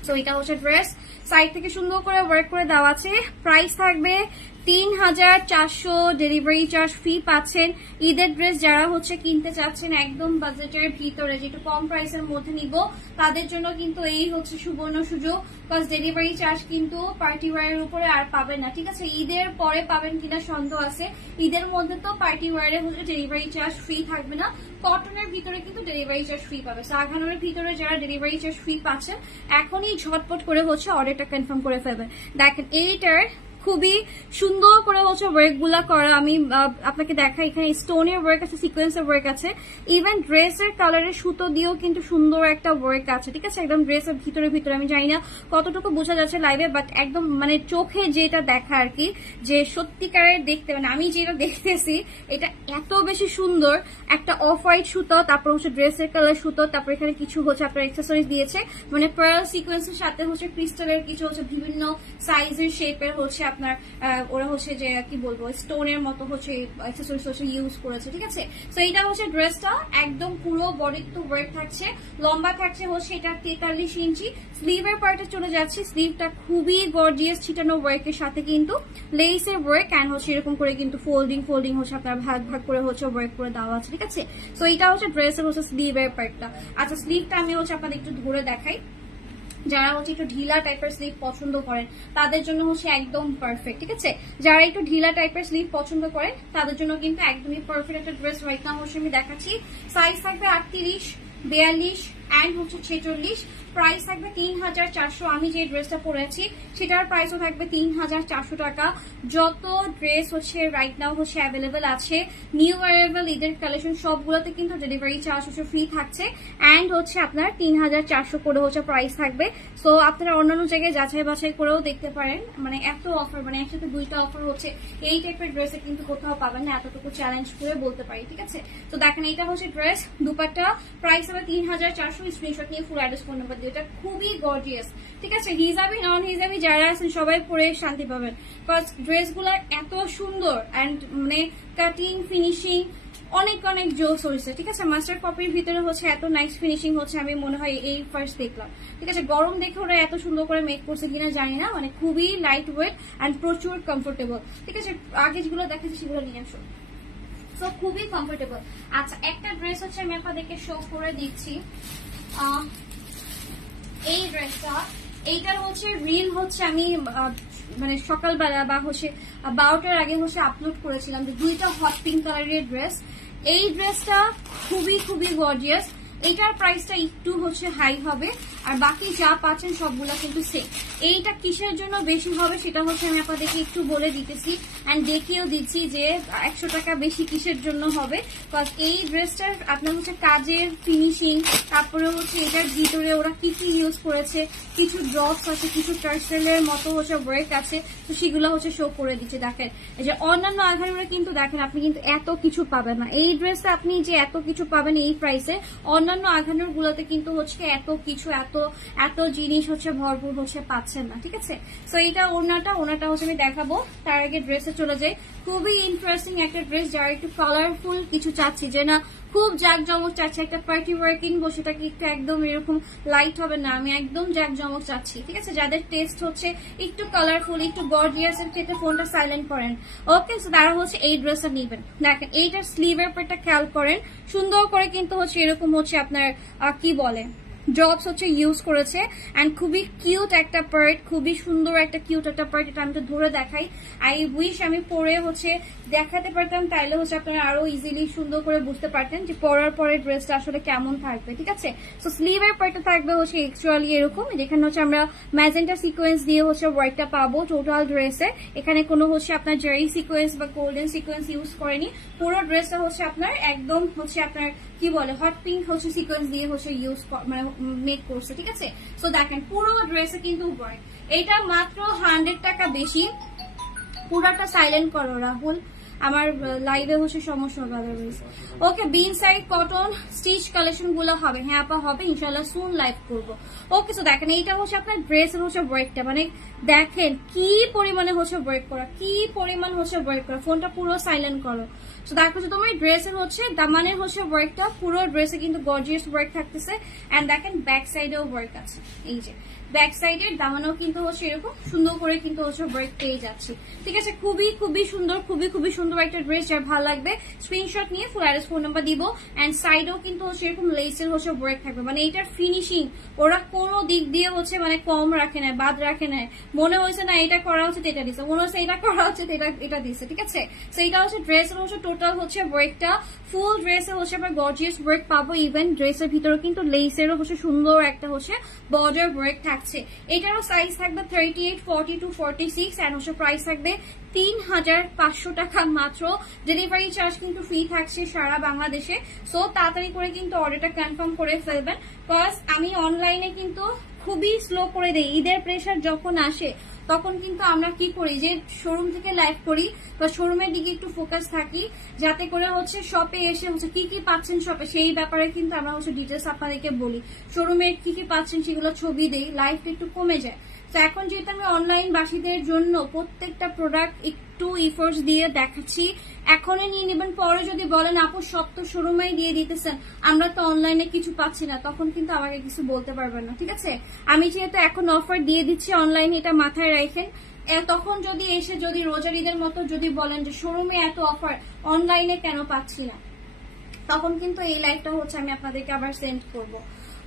তো এটা হচ্ছে ড্রেস, সাইড থেকে সুন্দর করে ওয়ার্ক করে দেওয়া আছে, প্রাইস থাকবে 3400, ডেলিভারি চার্জ ফ্রি পাচ্ছেন। ঈদের ড্রেস যারা হচ্ছে কিনতে চাচ্ছেন একদম বাজেটের ভিতরে, যেটা কম প্রাইসের মধ্যে নিব তাদের জন্য কিন্তু এই হচ্ছে সুবর্ণ সুযোগ, প্লাস ডেলিভারি চার্জ কিন্তু পার্টি ওয়্যারের উপরে আর পাবেন না, ঠিক আছে। ঈদের পরে পাবেন কিনা সন্দেহ আছে, ঈদের মধ্যে তো পার্টি ওয়্যারে হচ্ছে ডেলিভারি চার্জ ফ্রি থাকবে না, কটনের ভিতরে কিন্তু ডেলিভারি চার্জ ফ্রি পাবে। সাগানোর ভিতরে যারা ডেলিভারি চার্জ ফ্রি পাচ্ছেন এখনই ঝটপট করে হচ্ছে অর্ডারটা কনফার্ম করে ফেলবেন। দেখেন এইটার খুবই সুন্দর করে হচ্ছে ওয়ার্ক গুলা করা। আমি আপনাকে দেখাই, এখানে স্টোনের ওয়ার্ক আছে, সিকোয়েন্সের ওয়ার্ক আছে, ইভেন ড্রেসের কালারের সুতো দিয়েও কিন্তু সুন্দর একটা ওয়ার্ক আছে, ঠিক আছে, একদম ড্রেসের ভিতরে ভিতরে। আমি জানি না কতটুকু বোঝা যাচ্ছে লাইভে, বাট একদম মানে চোখে যেটা দেখা আর কি, যে সত্যিকারের দেখতে, মানে আমি যেটা দেখতেছি এটা এত বেশি সুন্দর। একটা অফ হোয়াইট সুতো, তারপর হচ্ছে ড্রেসের কালার সুতো, তারপর এখানে কিছু হচ্ছে আপনার অ্যাক্সেসরিজ দিয়েছে, মানে পার্ল সিকোয়েন্সের সাথে হচ্ছে ক্রিস্টালের কিছু হচ্ছে বিভিন্ন সাইজের শেপের হচ্ছে আপনার ওরা হচ্ছে যে কি বলবো স্টোনের মতো হচ্ছে অ্যাক্সেসরিজ হচ্ছে ইউজ করেছে, ঠিক আছে। তো এটা হচ্ছে ড্রেসটা একদম পুরো বডি টু ওয়ার্ক থাকছে, লম্বা থাকছে হচ্ছে এটা 43 ইঞ্চি। স্লিভের পার্টে চলে যাচ্ছে, স্লিভটা খুবই গর্জিয়াস ছিটানো ওয়ার্কের সাথে কিন্তু লেসের ওয়ার্ক, অ্যান্ড হচ্ছে এরকম করে কিন্তু ফোল্ডিং হচ্ছে আপনার ভাগ ভাগ করে হচ্ছে ওয়ার্ক করে দেওয়া আছে, ঠিক আছে। তো এটা হচ্ছে ড্রেসের হচ্ছে স্লিভের পার্টটা। আচ্ছা, স্লিভটা আমি হচ্ছে আপনাদের একটু ধরে দেখাই। যারা হচ্ছে একটু ঢিলা টাইপের স্লিভ পছন্দ করেন তাদের জন্য হচ্ছে একদম পারফেক্ট, ঠিক আছে। যারা একটু ঢিলা টাইপের স্লিভ পছন্দ করেন তাদের জন্য কিন্তু একদমই পারফেক্ট একটা ড্রেস রাইট নাও হচ্ছে আমি দেখাচ্ছি। সাইজ থাকবে 38, 42 অ্যান্ড হচ্ছে 46। প্রাইস থাকবে 3400। আমি যে ড্রেসটা পরেছি সেটার প্রাইসও থাকবে 3400 টাকা। যত ড্রেস হচ্ছে রাইট নাও হচ্ছে অ্যাভেলেবেল আছে, নিউ অ্যারাইভাল ঈদের কালেকশন সবগুলোতে কিন্তু ডেলিভারি চার্জ হচ্ছে ফ্রি থাকছে, অ্যান্ড হচ্ছে আপনার 3400 করে হচ্ছে প্রাইস থাকবে। সো আপনারা অন্যান্য জায়গায় যাচাই বাছাই করেও দেখতে পারেন, মানে এত অফার, মানে একসাথে দুইটা অফার হচ্ছে এই টাইপের ড্রেসে কিন্তু কোথাও পাবেন না, এতটুকু চ্যালেঞ্জ করে বলতে পারি, ঠিক আছে। তো দেখেন এটা হচ্ছে ড্রেস, দুপাট্টা, প্রাইস হবে 3400। স্ক্রিনশট নিয়ে ফুল অ্যাড্রেস ফোন নাম্বার দিয়ে, এটা খুবই গর্জিয়াস, ঠিক আছে। হিজাবি নন হিজাবি যারা আছেন সবাই পরে শান্তি পাবেন, বিকজ ড্রেসগুলো এত সুন্দর অ্যান্ড মানে কাটিং ফিনিশিং অনেক অনেক জোস হয়েছে, ঠিক আছে। মাস্টার কপির ভিতরে হচ্ছে এত নাইস ফিনিশিং হচ্ছে আমি মনে হয় এই ফার্স্ট দেখলাম, ঠিক আছে। গরম দেখে ওরা এত সুন্দর করে মেক করছে কিনা জানি না, মানে খুবই লাইট ওয়েট অ্যান্ড প্রচুর কমফোর্টেবল, ঠিক আছে। আগে যেগুলো দেখাচ্ছি সেগুলো নিয়ে আসো, তো খুবই কমফোর্টেবল। আচ্ছা, একটা ড্রেস হচ্ছে আমি আপনাদেরকে শো করে দিচ্ছি। এই ড্রেসটা, এইটার হচ্ছে রিল হচ্ছে আমি মানে সকালবেলা বা হচ্ছে 12টার আগে হচ্ছে আপলোড করেছিলাম, যে দুইটা হট পিঙ্ক কালারের ড্রেস। এই ড্রেসটা খুবই খুবই গর্জিয়াস। এইটার প্রাইসটা একটু হচ্ছে হাই হবে, আর বাকি যা পাচ্ছেন সবগুলা কিন্তু সেম। এইটা কিসের জন্য বেশি হবে সেটা হচ্ছে আমি আপনাদেরকে একটু বলে দিতেছি, অ্যান্ড দেখিয়েও দিচ্ছি যে 100 টাকা বেশি কিসের জন্য হবে। বিকজ এই ড্রেসটার আপনার হচ্ছে কাজের ফিনিশিং, তারপরে হচ্ছে এটার ভিতরে ওরা কি কি ইউজ করেছে, কিছু ড্রপস আছে, কিছু টার্সেলের মতো হচ্ছে ওয়ার্ক আছে, তো সেগুলো হচ্ছে শো করে দিচ্ছে। দেখেন এই যে অন্যান্য আঘারে কিন্তু দেখেন আপনি কিন্তু এত কিছু পাবেন না, এই ড্রেসে আপনি যে এত কিছু পাবেন এই প্রাইসে অন্যান্য আঘানোর গুলোতে কিন্তু হচ্ছে এত কিছু এত জিনিস হচ্ছে ভরপুর হচ্ছে পাচ্ছেন না, ঠিক আছে। তো এইটা ওনাটা হচ্ছে আমি দেখাবো, তার আগে ড্রেসে চলে যাই। খুবই ইন্টারেস্টিং একটা ড্রেস, যারা একটু কালারফুল কিছু চাচ্ছি, যে না খুব জাঁকজমক চাচ্ছি, একটা পার্টি ওয়ার কিনবো সেটাকে একটু একদম এরকম লাইট হবে না, আমি একদম জাঁকজমক চাচ্ছি, ঠিক আছে। যাদের টেস্ট হচ্ছে একটু কালারফুল, একটু গর্জিয়াস এর ক্ষেত্রে ফোনটা সাইলেন্ট করেন, ওকে। সো তারা হচ্ছে এই ড্রেসটা নিবেন। দেখেন এইটার স্লিভের পরটা খেয়াল করেন, সুন্দর করে কিন্তু হচ্ছে এরকম হচ্ছে আপনার কি বলে ড্রপস হচ্ছে ইউজ করেছে, অ্যান্ড খুবই কিউট একটা পার্ট, খুবই সুন্দর একটা কিউট একটা পার্ট। এটা আমি তো ধরে দেখাই, আই উইশ আমি পরে হচ্ছে দেখাতে পারতাম, তাইলে হচ্ছে আপনারা আরো ইজিলি সুন্দর করে বুঝতে পারতেন যে পরার পরে ড্রেসটা আসলে কেমন থাকবে, ঠিক আছে। তো স্লিভের পার্টটা থাকবে হচ্ছে অ্যাকচুয়ালি এরকম, যেখানে হচ্ছে আমরা ম্যাজেন্টা সিকোয়েন্স দিয়ে হচ্ছে ওয়ার্কটা পাবো টোটাল ড্রেসে। এখানে কোনো হচ্ছে আপনার জেরি সিকোয়েন্স বা গোল্ডেন সিকোয়েন্স ইউজ করেনি, পুরো ড্রেসটা হচ্ছে আপনার একদম হচ্ছে আপনার কি বলে হট পিঙ্ক হচ্ছে সিকোয়েন্স দিয়ে হচ্ছে ইউজ মানে মেক করছে, ঠিক আছে। সো দেখেন পুরো ড্রেসে কিন্তু ওয়ার্ক, এটা মাত্র 100 টাকা বেশি। পুরাটা সাইলেন্ট করো রাহুল, আমার লাইভে হচ্ছে সমস্যা হবে আদারওয়াইজ। ওকে, বিন সাইড কটন স্টিচ কালেকশন গুলো হবে, হ্যাঁ আপা হবে ইনশাল্লাহ, সুন লাইভ করবো। ওকে, সো দেখেন এইটা হচ্ছে আপনার ড্রেসের হচ্ছে ওয়ার্কটা, মানে দেখেন কি পরিমাণে হচ্ছে ওয়ার্ক করা, কি পরিমাণ হচ্ছে ওয়ার্ক করা। ফোনটা পুরো সাইলেন্ট করো। তো দেখো যে তোমার ড্রেসের হচ্ছে দামানের হচ্ছে ওয়ার্কটা, পুরো ড্রেসে কিন্তু গর্জিয়াস ওয়ার্ক থাকতেছে, এন্ড দেখেন ব্যাক সাইডেও ওয়ার্ক আছে, এই যে ব্যাক সাইডের দামানও কিন্তু হচ্ছে এরকম সুন্দর করে কিন্তু হচ্ছে ওয়ার্ক পেয়ে যাচ্ছি, ঠিক আছে। খুবই খুবই সুন্দর, খুবই সুন্দর একটা ড্রেস, যার ভালো লাগবে স্ক্রিনশট নিয়ে ফুল অ্যাড্রেস ফোন নাম্বার দিব, এন্ড সাইডেও কিন্তু হচ্ছে এরকম লেসের হচ্ছে ওয়ার্ক থাকবে, মানে এটার ফিনিশিং ওরা কোনো দিক দিয়ে হচ্ছে মানে কম রাখে না, বাদ রাখে না, মনে হয়েছে না এটা করা হচ্ছে এটা দিচ্ছে, মনে হচ্ছে এটা করা হচ্ছে এটা দিচ্ছে, ঠিক আছে। তো এটা হচ্ছে ড্রেসের হচ্ছে টোটাল হচ্ছে ওয়ার্কটা, ফুল ড্রেসে হচ্ছে আমরা গর্জিয়াস ওয়ার্ক পাবো, ইভেন ড্রেসের ভিতরে কিন্তু লেসেরও হচ্ছে সুন্দর একটা হচ্ছে বর্ডার ওয়ার্ক থাকবে। থাকছে। এটারও সাইজ থাকবে 38, 42, 46 এন্ড হচ্ছে প্রাইস থাকবে 3500 টাকা মাত্র। ডেলিভারি চার্জ কিন্তু ফ্রি থাকছে সারা বাংলাদেশে। সো তাড়াতাড়ি করে কিন্তু অর্ডারটা কনফার্ম করে ফেলবেন, বিকজ আমি অনলাইনে কিন্তু খুবই স্লো করে দেই। ঈদের প্রেশার যখন আসে তখন কিন্তু আমরা কি করি যে শোরুম থেকে লাইভ করি বা শোরুমের দিকে একটু ফোকাস থাকি, যাতে করে হচ্ছে শপে এসে হচ্ছে কি কি পাচ্ছেন শপে সেই ব্যাপারে কিন্তু আমরা হচ্ছে ডিটেলস আপনাদেরকে বলি। শোরুমে কি কি পাচ্ছেন সেগুলো ছবি দেই, লাইভটা একটু কমে যায়। তো এখন যেহেতু আমি অনলাইন বাসীদের জন্য প্রত্যেকটা প্রোডাক্ট একটু ইফোর্টস দিয়ে দেখাচ্ছি, এখনই নিয়ে নেবেন। পরে যদি বলেন আপু সব তো শোরুমেই দিয়ে দিতেছেন, আমরা তো অনলাইনে কিছু পাচ্ছি না, তখন কিন্তু আমাকে কিছু বলতে পারবেন না, ঠিক আছে? আমি যেহেতু এখন অফার দিয়ে দিচ্ছি অনলাইনে, এটা মাথায় রাখেন। তখন যদি এসে যদি রোজার ঈদের মতো যদি বলেন যে শোরুমে এত অফার অনলাইনে কেন পাচ্ছি না, তখন কিন্তু এই লাইভটা হচ্ছে আমি আপনাদেরকে আবার সেন্ড করবো।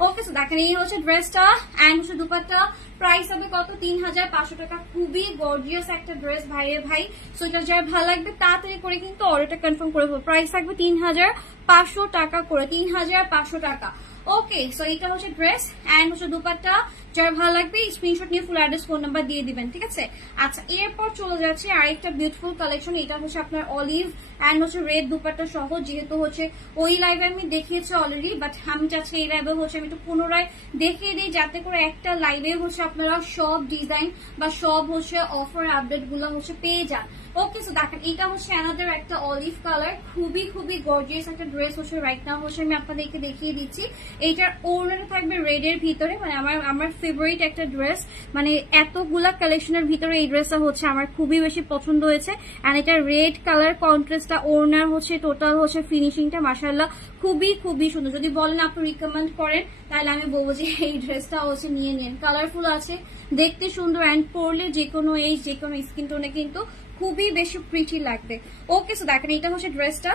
ওকে, সো দেখেন এই হচ্ছে ড্রেসটা এন্ড হচ্ছে দুপাট্টা। প্রাইস হবে কত? 3500 টাকা। খুবই গর্জিয়াস একটা ড্রেস ভাইরে ভাই। সো এটা যার ভালো লাগবে তাড়াতাড়ি করে কিন্তু অর্ডারটা কনফার্ম করে ফেলবো। প্রাইস থাকবে 3500 টাকা করে, 3500 টাকা। ওকে, সো এটা হচ্ছে ড্রেস এন্ড হচ্ছে দুপাট্টা। যার ভালো লাগবে স্ক্রিনশট নিয়ে ফুল অ্যাড্রেস ফোন নাম্বার দিয়ে দিবেন, ঠিক আছে? আচ্ছা, এরপর চলে যাচ্ছে আরেকটা বিউটিফুল কালেকশন। এটা হচ্ছে আপনার অলিভ এন্ড হচ্ছে রেড দুপাট্টা সহ। যেহেতু হচ্ছে ওই লাইভে আমি দেখিয়েছি অলরেডি, বাট আমি চাচ্ছি এই লাইভে হচ্ছে আমি একটু পুনরায় দেখিয়ে দিই, যাতে করে একটা লাইভে হচ্ছে আপনারা সব ডিজাইন বা সব হচ্ছে অফার আপডেট গুলো হচ্ছে পেয়ে যান। ওকে, সো দেখেন এটা হচ্ছে অ্যানাদার একটা অলিভ কালার। খুবই খুবই গর্জিয়াস একটা ড্রেস হচ্ছে রাইট নাও হচ্ছে আমি আপনাদেরকে দেখিয়ে দিচ্ছি। এইটার ওড়নাটা থাকবে রেড এর ভিতরে, মানে আমার ফেভারিট একটা ড্রেস। মানে এতগুলা কালেকশনের ভিতরে এই ড্রেসটা হচ্ছে আমার খুবই বেশি পছন্দ হয়েছে। এন্ড এটা রেড কালার কন্ট্রাস্টটা, ওড়নার হচ্ছে টোটাল হচ্ছে ফিনিশিংটা মাশাআল্লাহ খুবই খুবই সুন্দর। যদি বলেন আপনি রিকমেন্ড করেন তাহলে আমি বলবো যে এই ড্রেসটা হচ্ছে নিয়ে নেন। কালারফুল আছে, দেখতে সুন্দর এন্ড পরলে যে কোনো এজ যে কোনো স্কিন টোনে কিন্তু খুবই বেশি প্রিটি লাগবে। ওকে, সো দেখেন এটা হচ্ছে ড্রেসটা।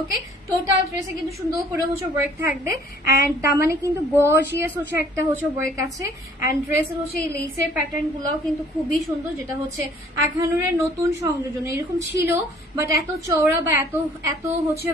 ওকে, টোটাল ড্রেসে কিন্তু সুন্দর করে হচ্ছে ওয়ার্ক থাকবে এন্ড দামানে কিন্তু গর্জিয়াস হচ্ছে একটা হচ্ছে ওয়ার্ক আছে। এন্ড ড্রেসের হচ্ছে এই লেসের প্যাটার্ন গুলাও কিন্তু খুবই সুন্দর, যেটা হচ্ছে আখানুরের নতুন সংযোজন। এরকম ছিল বাট এত চওড়া বা এত হচ্ছে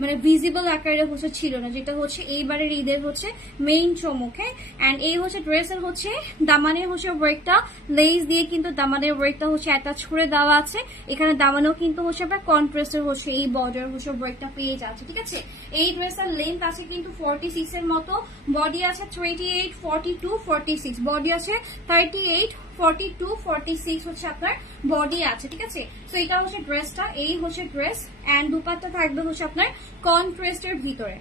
মানে ভিজিবল আকারে হচ্ছে ছিল না, যেটা হচ্ছে এইবারের ঈদের হচ্ছে মেইন চমক। হ্যাঁ, এন্ড এই হচ্ছে ড্রেসের হচ্ছে দামানের হচ্ছে ওয়ার্কটা, লেস দিয়ে কিন্তু দামানের ওয়ার্কটা হচ্ছে অ্যাটাচ করে দেওয়া আছে। এখানে দামানেও কিন্তু হচ্ছে আপনার কন্ট্রাস্টের হচ্ছে এই বর্ডার হচ্ছে ওয়ার্কটা পেয়ে যাচ্ছে, ঠিক আছে? এই ড্রেসের লেন্থ আছে কিন্তু 46 এর মতো, বডি আছে 28, 42, 46, বডি আছে 38, 42, 46 হচ্ছে আপনার বডি আছে, ঠিক আছে? তো এটা হচ্ছে ড্রেসটা, এই হচ্ছে ড্রেস এন্ড দুপাট্টা থাকবে হচ্ছে আপনার কন্ট্রাস্টের ভিতরে,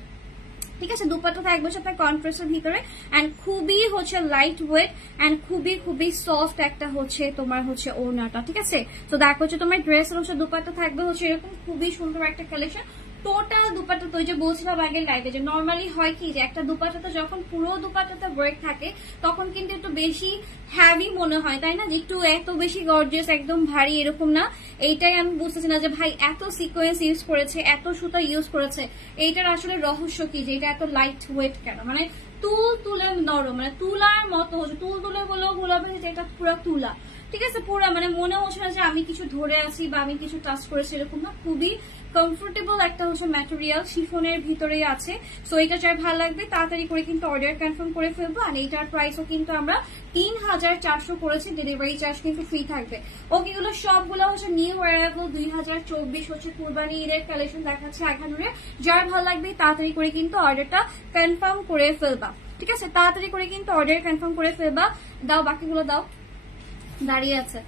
ঠিক আছে? দুপাট্টা থাকবে হচ্ছে আপনার কন্ট্রাস্টের ভিতরে এন্ড খুবই হচ্ছে লাইট ওয়েট এন্ড খুবই খুবই সফট একটা হচ্ছে তোমার হচ্ছে ওড়নাটা, ঠিক আছে? তো দেখো হচ্ছে তোমার ড্রেসের হচ্ছে দুপাট্টা থাকবে হচ্ছে এরকম খুবই সুন্দর একটা কালেকশন। টোটাল দুপাট্টা তো যে বলছিলাম আগের লাইভে যে নর্মালি হয় কি যে একটা দুপাট্টাতে যখন পুরো দুপাট্টাতে ওয়ার্ক থাকে তখন কিন্তু একটু বেশি হ্যাভি মনে হয়, তাই না? যে একটু এত বেশি গর্জিয়াস একদম ভারী এরকম না। এইটাই আমি বুঝতেছি না যে ভাই এত সিকোয়েন্স ইউজ করেছে, এত সুতা ইউজ করেছে, এইটার আসলে রহস্য কি যে এটা এত লাইট ওয়েট কেন? মানে তুলে নরম, মানে তুলার মতো হচ্ছে, তুলে বলেও ভুলাবে যে এটা পুরো তুলা, ঠিক আছে? পুরা মানে মনে হচ্ছে না যে আমি কিছু ধরে আছি বা আমি কিছু টাচ করেছি, এরকম না। খুবই কমফোর্টেবল একটা হচ্ছে ম্যাটেরিয়াল, শিফনের ভিতরেই আছে। সো এটা যার ভালো লাগবে তাড়াতাড়ি করে কিন্তু অর্ডার কনফার্ম করে ফেলবো। আর এইটার প্রাইসও কিন্তু আমরা 3400 করেছি, ডেলিভারি চার্জ কিন্তু ফ্রি থাকবে। ওকে, এগুলো সবগুলো হচ্ছে নিউ অ্যারাইভাল 2024 হচ্ছে কুরবানি ঈদের কালেকশন দেখাচ্ছে আখানুরে। যার ভালো লাগবে তাড়াতাড়ি করে কিন্তু অর্ডারটা কনফার্ম করে ফেলবা, ঠিক আছে? তাড়াতাড়ি করে কিন্তু অর্ডার কনফার্ম করে ফেলবা। দাও, বাকিগুলো দাও, দাঁড়িয়ে আছে।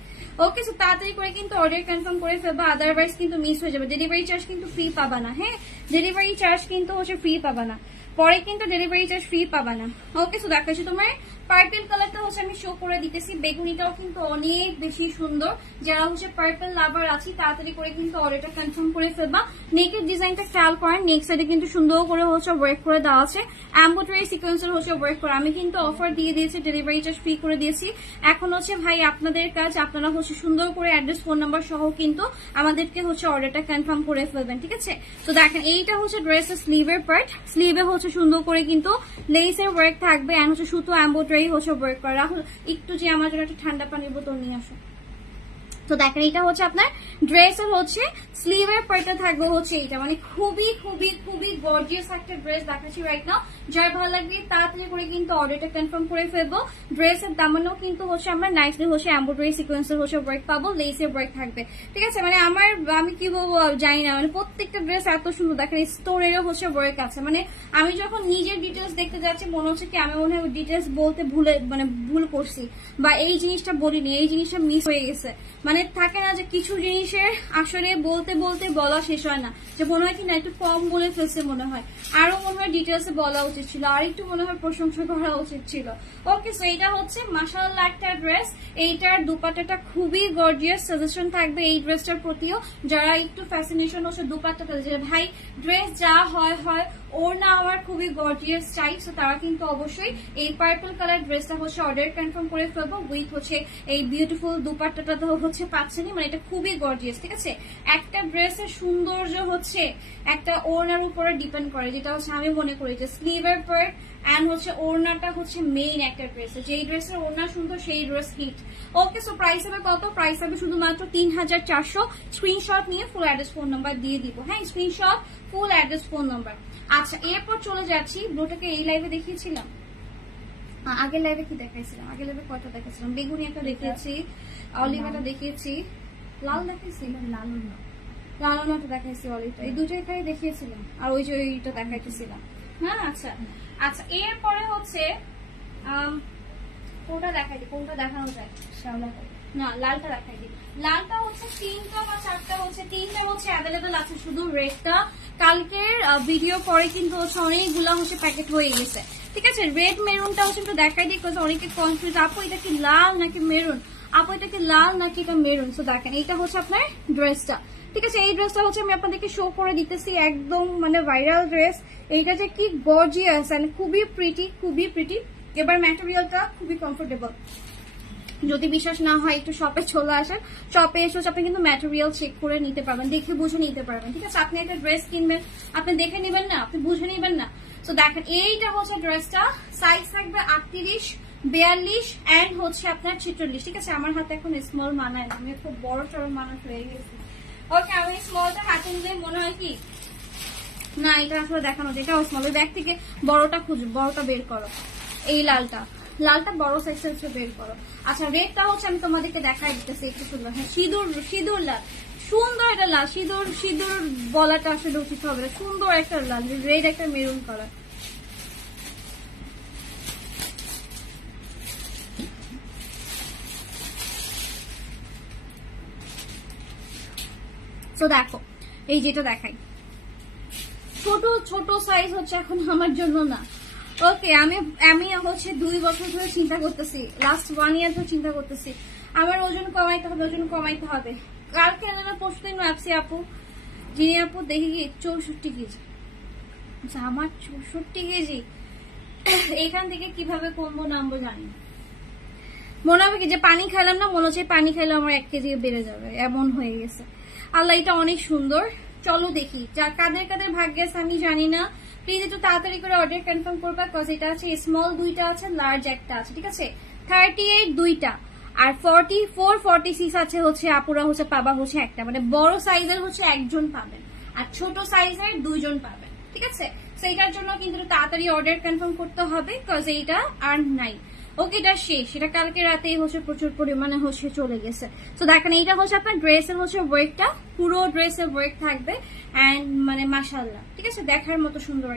ওকে, সো তাড়াতাড়ি করে কিন্তু অর্ডার কনফার্ম করে ফেলবা, আদারওয়াইজ কিন্তু মিস হয়ে যাবে। ডেলিভারি চার্জ কিন্তু ফ্রি পাবা না, হ্যাঁ? ডেলিভারি চার্জ কিন্তু হচ্ছে ফ্রি পাবা না, পরে কিন্তু ডেলিভারি চার্জ ফ্রি পাবা না। ওকে, সো দেখাচ্ছি তোমার পার্পল কালারটা হচ্ছে আমি শো করে দিতেছি। বেগুনিটাও কিন্তু অনেক বেশি সুন্দর। যারা হচ্ছে পার্পল লাভার আছি তাড়াতাড়ি করে কিন্তু অর্ডারটা কনফার্ম করে ফেলবা। নেকের ডিজাইনটা খেয়াল করেন, নেক সাইডে কিন্তু সুন্দর করে হচ্ছে ওয়ার্ক করে দেওয়া আছে, এমব্রয়ডারি সিকোয়েন্সের হচ্ছে ওয়ার্ক করা। আমি কিন্তু অফার দিয়ে দিয়েছি, ডেলিভারি চার্জ ফ্রি করে দিয়েছি। এখন হচ্ছে ভাই আপনাদের কাজ, আপনারা হচ্ছে সুন্দর করে অ্যাড্রেস ফোন নাম্বার সহ কিন্তু আমাদেরকে হচ্ছে অর্ডারটা কনফার্ম করে ফেলবেন, ঠিক আছে? তো দেখেন এইটা হচ্ছে ড্রেসের স্লিভের পার্ট, স্লিভে হচ্ছে সুন্দর করে কিন্তু লেসের ওয়ার্ক থাকবে এন্ড হচ্ছে সুতো এমব্রয়ডারি হচ্ছে ওয়ার্ক করা। রাহুল একটু যে আমার জন্য একটা ঠান্ডা পানির বোতল নিয়ে আসো। তো দেখেন এটা হচ্ছে আপনার ড্রেসের হচ্ছে স্লিভের পার্টটা থাকবে হচ্ছে এটা, মানে খুবই খুবই খুবই গর্জিয়াস একটা ড্রেস দেখাচ্ছি রাইট নাও। যার ভালো লাগবে তাড়াতাড়ি করে কিন্তু অর্ডারটা কনফার্ম করে ফেলবো। ড্রেসের দামানো কিন্তু হচ্ছে আমরা নাইসলি হচ্ছে এমব্রয়ডারি সিকোয়েন্সের হচ্ছে ওয়ার্ক পাবো, লেসের ওয়ার্ক থাকবে, ঠিক আছে। মানে আমি কি বলবো জানি না, মানে প্রত্যেকটা ড্রেস এত সুন্দর দেখেন, স্টোনেরও হচ্ছে ওয়ার্ক আছে। মানে আমি যখন নিজের ডিটেলস দেখতে যাচ্ছি মনে হচ্ছে কি আমি মনে হয় ডিটেলস বলতে ভুল করছি, বা এই জিনিসটা বলিনি, এই জিনিসটা মিস হয়ে গেছে। মানে থাকে না যে কিছু জিনিসের আসলে বলতে বলতে বলা শেষ হয় না, যে মনে হয় কি না একটু কম বলে ফেলছে, মনে হয় আরো মনে হয় ডিটেলসে বলা উচিত ছিল, আর একটু মনে হয় প্রশংসা করা উচিত ছিল। ওকে, সো এটা হচ্ছে মাশাআল্লাহ একটা ড্রেস। এইটার দুপাট্টাটা খুবই গর্জিয়াস, সাজেশন থাকবে এই ড্রেসটার প্রতিও। যারা একটু ফ্যাসিনেশন হচ্ছে দুপাট্টাটা, যে ভাই ড্রেস যা হয় হয় ওর না আমার খুবই গর্জিয়াস চাই, সো তারা কিন্তু অবশ্যই এই পার্পল কালার ড্রেসটা হচ্ছে অর্ডার কনফার্ম করে ফেলবো। উইথ হচ্ছে এই বিউটিফুল দুপাট্টাটা তো হচ্ছে পাচ্ছেনই, মানে এটা খুবই গর্জিয়াস, ঠিক আছে। একটা ড্রেসের সৌন্দর্য হচ্ছে একটা ওড়নার উপরে ডিপেন্ড করে, যেটা হচ্ছে আমি মনে করি যে স্লিভের পার্ট এন্ড হচ্ছে ওড়নাটা হচ্ছে মেইন একটা ড্রেস। যেই ড্রেসের ওড়না সুন্দর সেই ড্রেস হিট। ওকে, সো প্রাইস হবে কত? প্রাইস হবে শুধুমাত্র 3400। স্ক্রিনশট নিয়ে ফুল অ্যাড্রেস ফোন নাম্বার দিয়ে দিব, হ্যাঁ screenshot full address phone number. আচ্ছা, এরপর চলে যাচ্ছি, ব্লুটাকে এই লাইভে দেখিয়েছিলাম, আগের লাইভে কি দেখাইছিলাম, আগের লাইভে কয়টা দেখাইছিলাম, বেগুনি একটা দেখিয়েছি, অলিভ একটা দেখিয়েছি, লাল দেখাইছি, লালনাটা দেখাইছি, অলিভটা, এই দুটো এখানে দেখিয়েছিলাম, আর ওই যে ওইটা দেখাইতেছিলাম। হ্যাঁ আচ্ছা আচ্ছা, এরপরে হচ্ছে কোনটা দেখাই দিই, কোনটা দেখানো যায়, না লালটা দেখাই দিই। লালটা হচ্ছে 3টা বা 4টা হচ্ছে, 3টা হচ্ছে অ্যাভেলেবেল আছে, শুধু রেডটা কালকের ভিডিও পরে কিন্তু হচ্ছে অনেকগুলো হচ্ছে প্যাকেট হয়ে গেছে, ঠিক আছে। রেড মেরুনটা হচ্ছে একটু দেখাই দিই, অনেকে কনফিউজ, আপু এটা কি লাল নাকি মেরুন, আপু এটা কি লাল নাকি এটা মেরুন। তো দেখেন এইটা হচ্ছে আপনার ড্রেসটা, ঠিক আছে। এই ড্রেসটা হচ্ছে আমি আপনাদেরকে শো করে দিতেছি, একদম মানে ভাইরাল ড্রেস। এইটা যে কি গর্জিয়াস এন্ড খুবই প্রিটি, খুবই প্রিটি। এবার ম্যাটেরিয়ালটা খুবই কমফোর্টেবল, যদি বিশ্বাস না হয় একটু শপে চলে আসেন, শপে এসে আপনি কিন্তু ম্যাটেরিয়াল চেক করে নিতে পারবেন, দেখে বুঝে নিতে পারবেন, ঠিক আছে। আপনি একটা ড্রেস কিনবেন, আপনি দেখে নেবেন না, আপনি বুঝে নেবেন না। তো দেখেন এইটা হচ্ছে ড্রেসটা, সাইজ থাকবে 38, 42 এন্ড হচ্ছে আপনার 46, ঠিক আছে। আমার হাতে এখন স্মল মানায় না, আমি খুব বড় চড় মানা হয়ে গেছি। ওকে, আমি স্মলটা হাতে নিলে মনে হয় কি না এটা আসলে দেখানো, এটাও স্মল, ওই ব্যাগ থেকে বড়টা খুঁজো, বড়টা বের করো, এই লালটা বড় সাইজের হচ্ছে বের করো। আচ্ছা, রেডটা হচ্ছে আমি তোমাদেরকে দেখাই দিতেছি একটু সুন্দর, হ্যাঁ সিঁদুর লাল, সুন্দর একটা লাল, সিঁদুর বলাটা আসলে উচিত হবে না, সুন্দর একটা লাল, রেড একটা মেরুন কালার। তো দেখো এই যেটা দেখাই, ছোট সাইজ হচ্ছে এখন আমার জন্য না। ওকে, আমি হচ্ছে 2 বছর ধরে চিন্তা করতেছি, লাস্ট 1 ইয়ার ধরে চিন্তা করতেছি আমার ওজন কমাইতে হবে। কালকে পরশু দিন ভাবছি আপু, যিনি আপু দেখি কি 64 কেজি, আমার 64 কেজি, এখান থেকে কিভাবে কমবো নামবো জানি না। মনে হবে কি যে পানি খাইলাম না, মনে হচ্ছে পানি খাইলে আমার 1 কেজি বেড়ে যাবে, এমন হয়ে গেছে। আল্লাহ, এটা অনেক সুন্দর, চলো দেখি যা কাদের ভাগ্যে আছে আমি জানি না। প্লিজ একটু তাড়াতাড়ি করে অর্ডার কনফার্ম করবা, কজ এটা আছে স্মল 2টা আছে, লার্জ একটা আছে, ঠিক আছে। 38 2টা, আর 44 46 আছে হচ্ছে আপুরা হচ্ছে পাবা হচ্ছে একটা, মানে বড় সাইজের হচ্ছে 1জন পাবেন, আর ছোট সাইজের 2জন পাবেন, ঠিক আছে। সেইটার জন্য কিন্তু তাড়াতাড়ি অর্ডার কনফার্ম করতে হবে, কজ এইটা আর নাই। ওকে, এটা শেষ, সেটা কালকে রাতেই হচ্ছে প্রচুর পরিমাণে হচ্ছে চলে গেছে। তো দেখেন এইটা হচ্ছে আপনার ড্রেসের হচ্ছে ওয়ার্কটা, পুরো ড্রেসের ওয়ার্ক থাকবে এন্ড মানে মাশাআল্লাহ, ঠিক আছে। দেখার মতো সুন্দর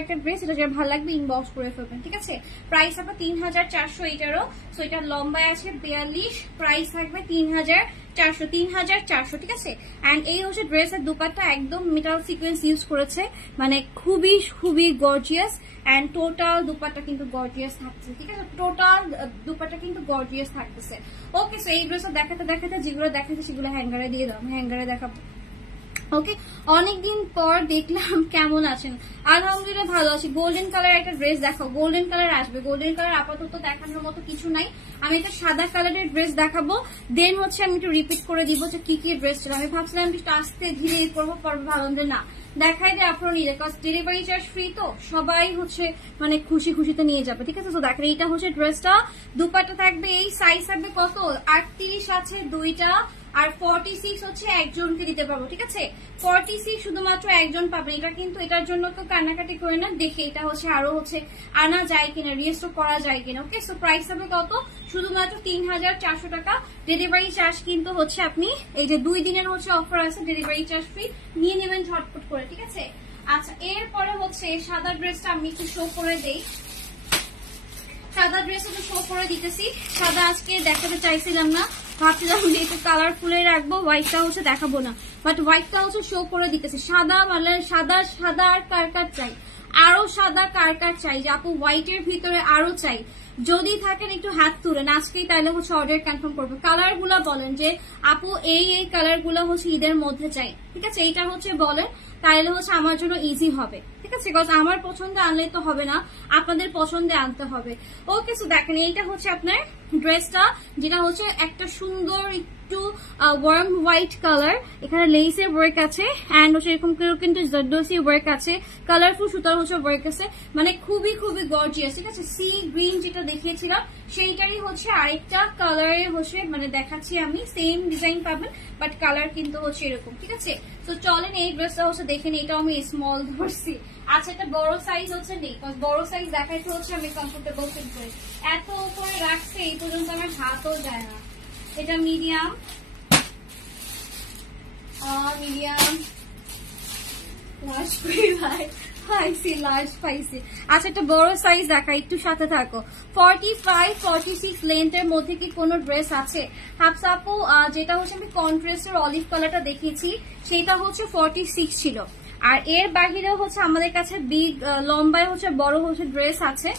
একটা ড্রেস, এটা যার ভালো লাগবে ইনবক্স করে ফেলবেন, ঠিক আছে। প্রাইস হবে 3400 এটারও। সো এটা লম্বায় আছে 42, প্রাইস থাকবে 3400, ঠিক আছে। এন্ড এই হচ্ছে ড্রেসের দুপাট্টা, একদম মেটাল সিকোয়েন্স ইউজ করেছে, মানে খুবই খুবই গর্জিয়াস এন্ড টোটাল দুপাট্টা কিন্তু গর্জিয়াস থাকছে, ঠিক আছে। টোটাল দুপাট্টা কিন্তু গর্জিয়াস থাকতেছে। ওকে, সো এই ড্রেসটা দেখাতে যেগুলো দেখাচ্ছে সেগুলো হ্যাঙ্গারে দিয়ে দাও, হ্যাঙ্গারে দেখাবো। ওকে, অনেকদিন পর দেখলাম, কেমন আছেন? আলহামদুলিল্লাহ ভালো আছি। গোল্ডেন কালার একটা ড্রেস দেখাও, গোল্ডেন কালার আসবে, গোল্ডেন কালার আপাতত দেখানোর মতো কিছু নাই। আমি একটা সাদা কালারের ড্রেস দেখাবো, দেন হচ্ছে আমি একটু রিপিট করে দিব যে কি কি ড্রেস ছিল। আমি ভাবছিলাম একটু আস্তে ধীরে করবো, পর ভাবলাম যে না দেখাই দিয়ে আপনারা নিয়ে যাবে, কজ ডেলিভারি চার্জ ফ্রি তো সবাই হচ্ছে মানে খুশি খুশিতে নিয়ে যাবে, ঠিক আছে। তো দেখেন এইটা হচ্ছে ড্রেসটা, দুপাট্টা থাকবে, এই সাইজ থাকবে কত 38 আছে দুইটা, আর 46 হচ্ছে একজনকে দিতে পারবো, ঠিক আছে। 46 শুধুমাত্র একজন পাবেন, এটা কিন্তু এটার জন্য তো কান্নাকাটি করে না, দেখে এটা হচ্ছে আরো হচ্ছে আনা যায় কিনা, রিস্টোর করা যায় কিনা। ওকে, সো প্রাইস হবে কত, শুধুমাত্র 3400 টাকা। ডেলিভারি চার্জ কিন্তু হচ্ছে আপনি এই যে 2 দিনের হচ্ছে অফার আছে, ডেলিভারি চার্জ ফ্রি, নিয়ে নেবেন ঝটপট করে, ঠিক আছে। আচ্ছা, এরপরে হচ্ছে সাদা ড্রেসটা আমি একটু শো করে দেই, সাদা ড্রেস একটু শো করে দিতেছি। সাদা আজকে দেখাতে চাইছিলাম না, ভাবছিলাম যে একটু কালারফুলে রাখবো, হোয়াইটটা হচ্ছে দেখাবো না, বাট হোয়াইটটা হচ্ছে শো করে দিতেছি। সাদা মানে সাদা সাদা আর কার চাই, আরো সাদা কার চাই, যে আপু হোয়াইটের ভিতরে আরো চাই, যদি থাকেন একটু হাত তুলেন আজকেই, তাহলে হচ্ছে অর্ডার কনফার্ম করবো। কালার গুলা বলেন যে আপু এই কালার গুলা হচ্ছে ঈদের মধ্যে চাই, ঠিক আছে, এইটা হচ্ছে বলেন, তাহলে হচ্ছে আমার জন্য ইজি হবে, ঠিক আছে। বিকজ আমার পছন্দে আনলে তো হবে না, আপনাদের পছন্দে আনতে হবে। ওকে, সো দেখেন এইটা হচ্ছে আপনার ড্রেসটা, যেটা হচ্ছে একটা সুন্দর একটু ওয়ার্ম হোয়াইট কালার, এখানে লেসের ওয়ার্ক আছে, এন্ড হচ্ছে এরকম কিন্তু জর্দোসি ওয়ার্ক আছে, কালারফুল সুতার হচ্ছে ওয়ার্ক আছে, মানে খুবই খুবই গর্জিয়াস, ঠিক আছে। সি গ্রিন যেটা দেখিয়েছিলাম সেইটারই হচ্ছে আরেকটা কালারে হচ্ছে মানে দেখাচ্ছি আমি, সেম ডিজাইন পাবেন বাট কালার কিন্তু হচ্ছে এরকম, ঠিক আছে। তো চলেন এই ড্রেসটা হচ্ছে দেখেন, এটাও আমি স্মল ধরছি। আচ্ছা, এটা বড় সাইজ হচ্ছে নেই, বড় সাইজ দেখাইতে হচ্ছে আমি কমফোর্টেবল ফিল করি, এত উপরে রাখছে এই পর্যন্ত আমার হাতও যায় না। এটা মিডিয়াম, লার্জ পাইছি। আচ্ছা, একটা বড় সাইজ দেখা, একটু সাথে থাকো। 45, 46 লেন্থের মধ্যে কি কোনো ড্রেস আছে? হাফসা আপু, যেটা হচ্ছে আমি কন্ট্রাস্টের অলিভ কালারটা দেখিয়েছি সেটা হচ্ছে 46 ছিল, আর এর বাহিরেও হচ্ছে আমাদের কাছে বিগ লম্বায় হচ্ছে বড় হচ্ছে ড্রেস আছে।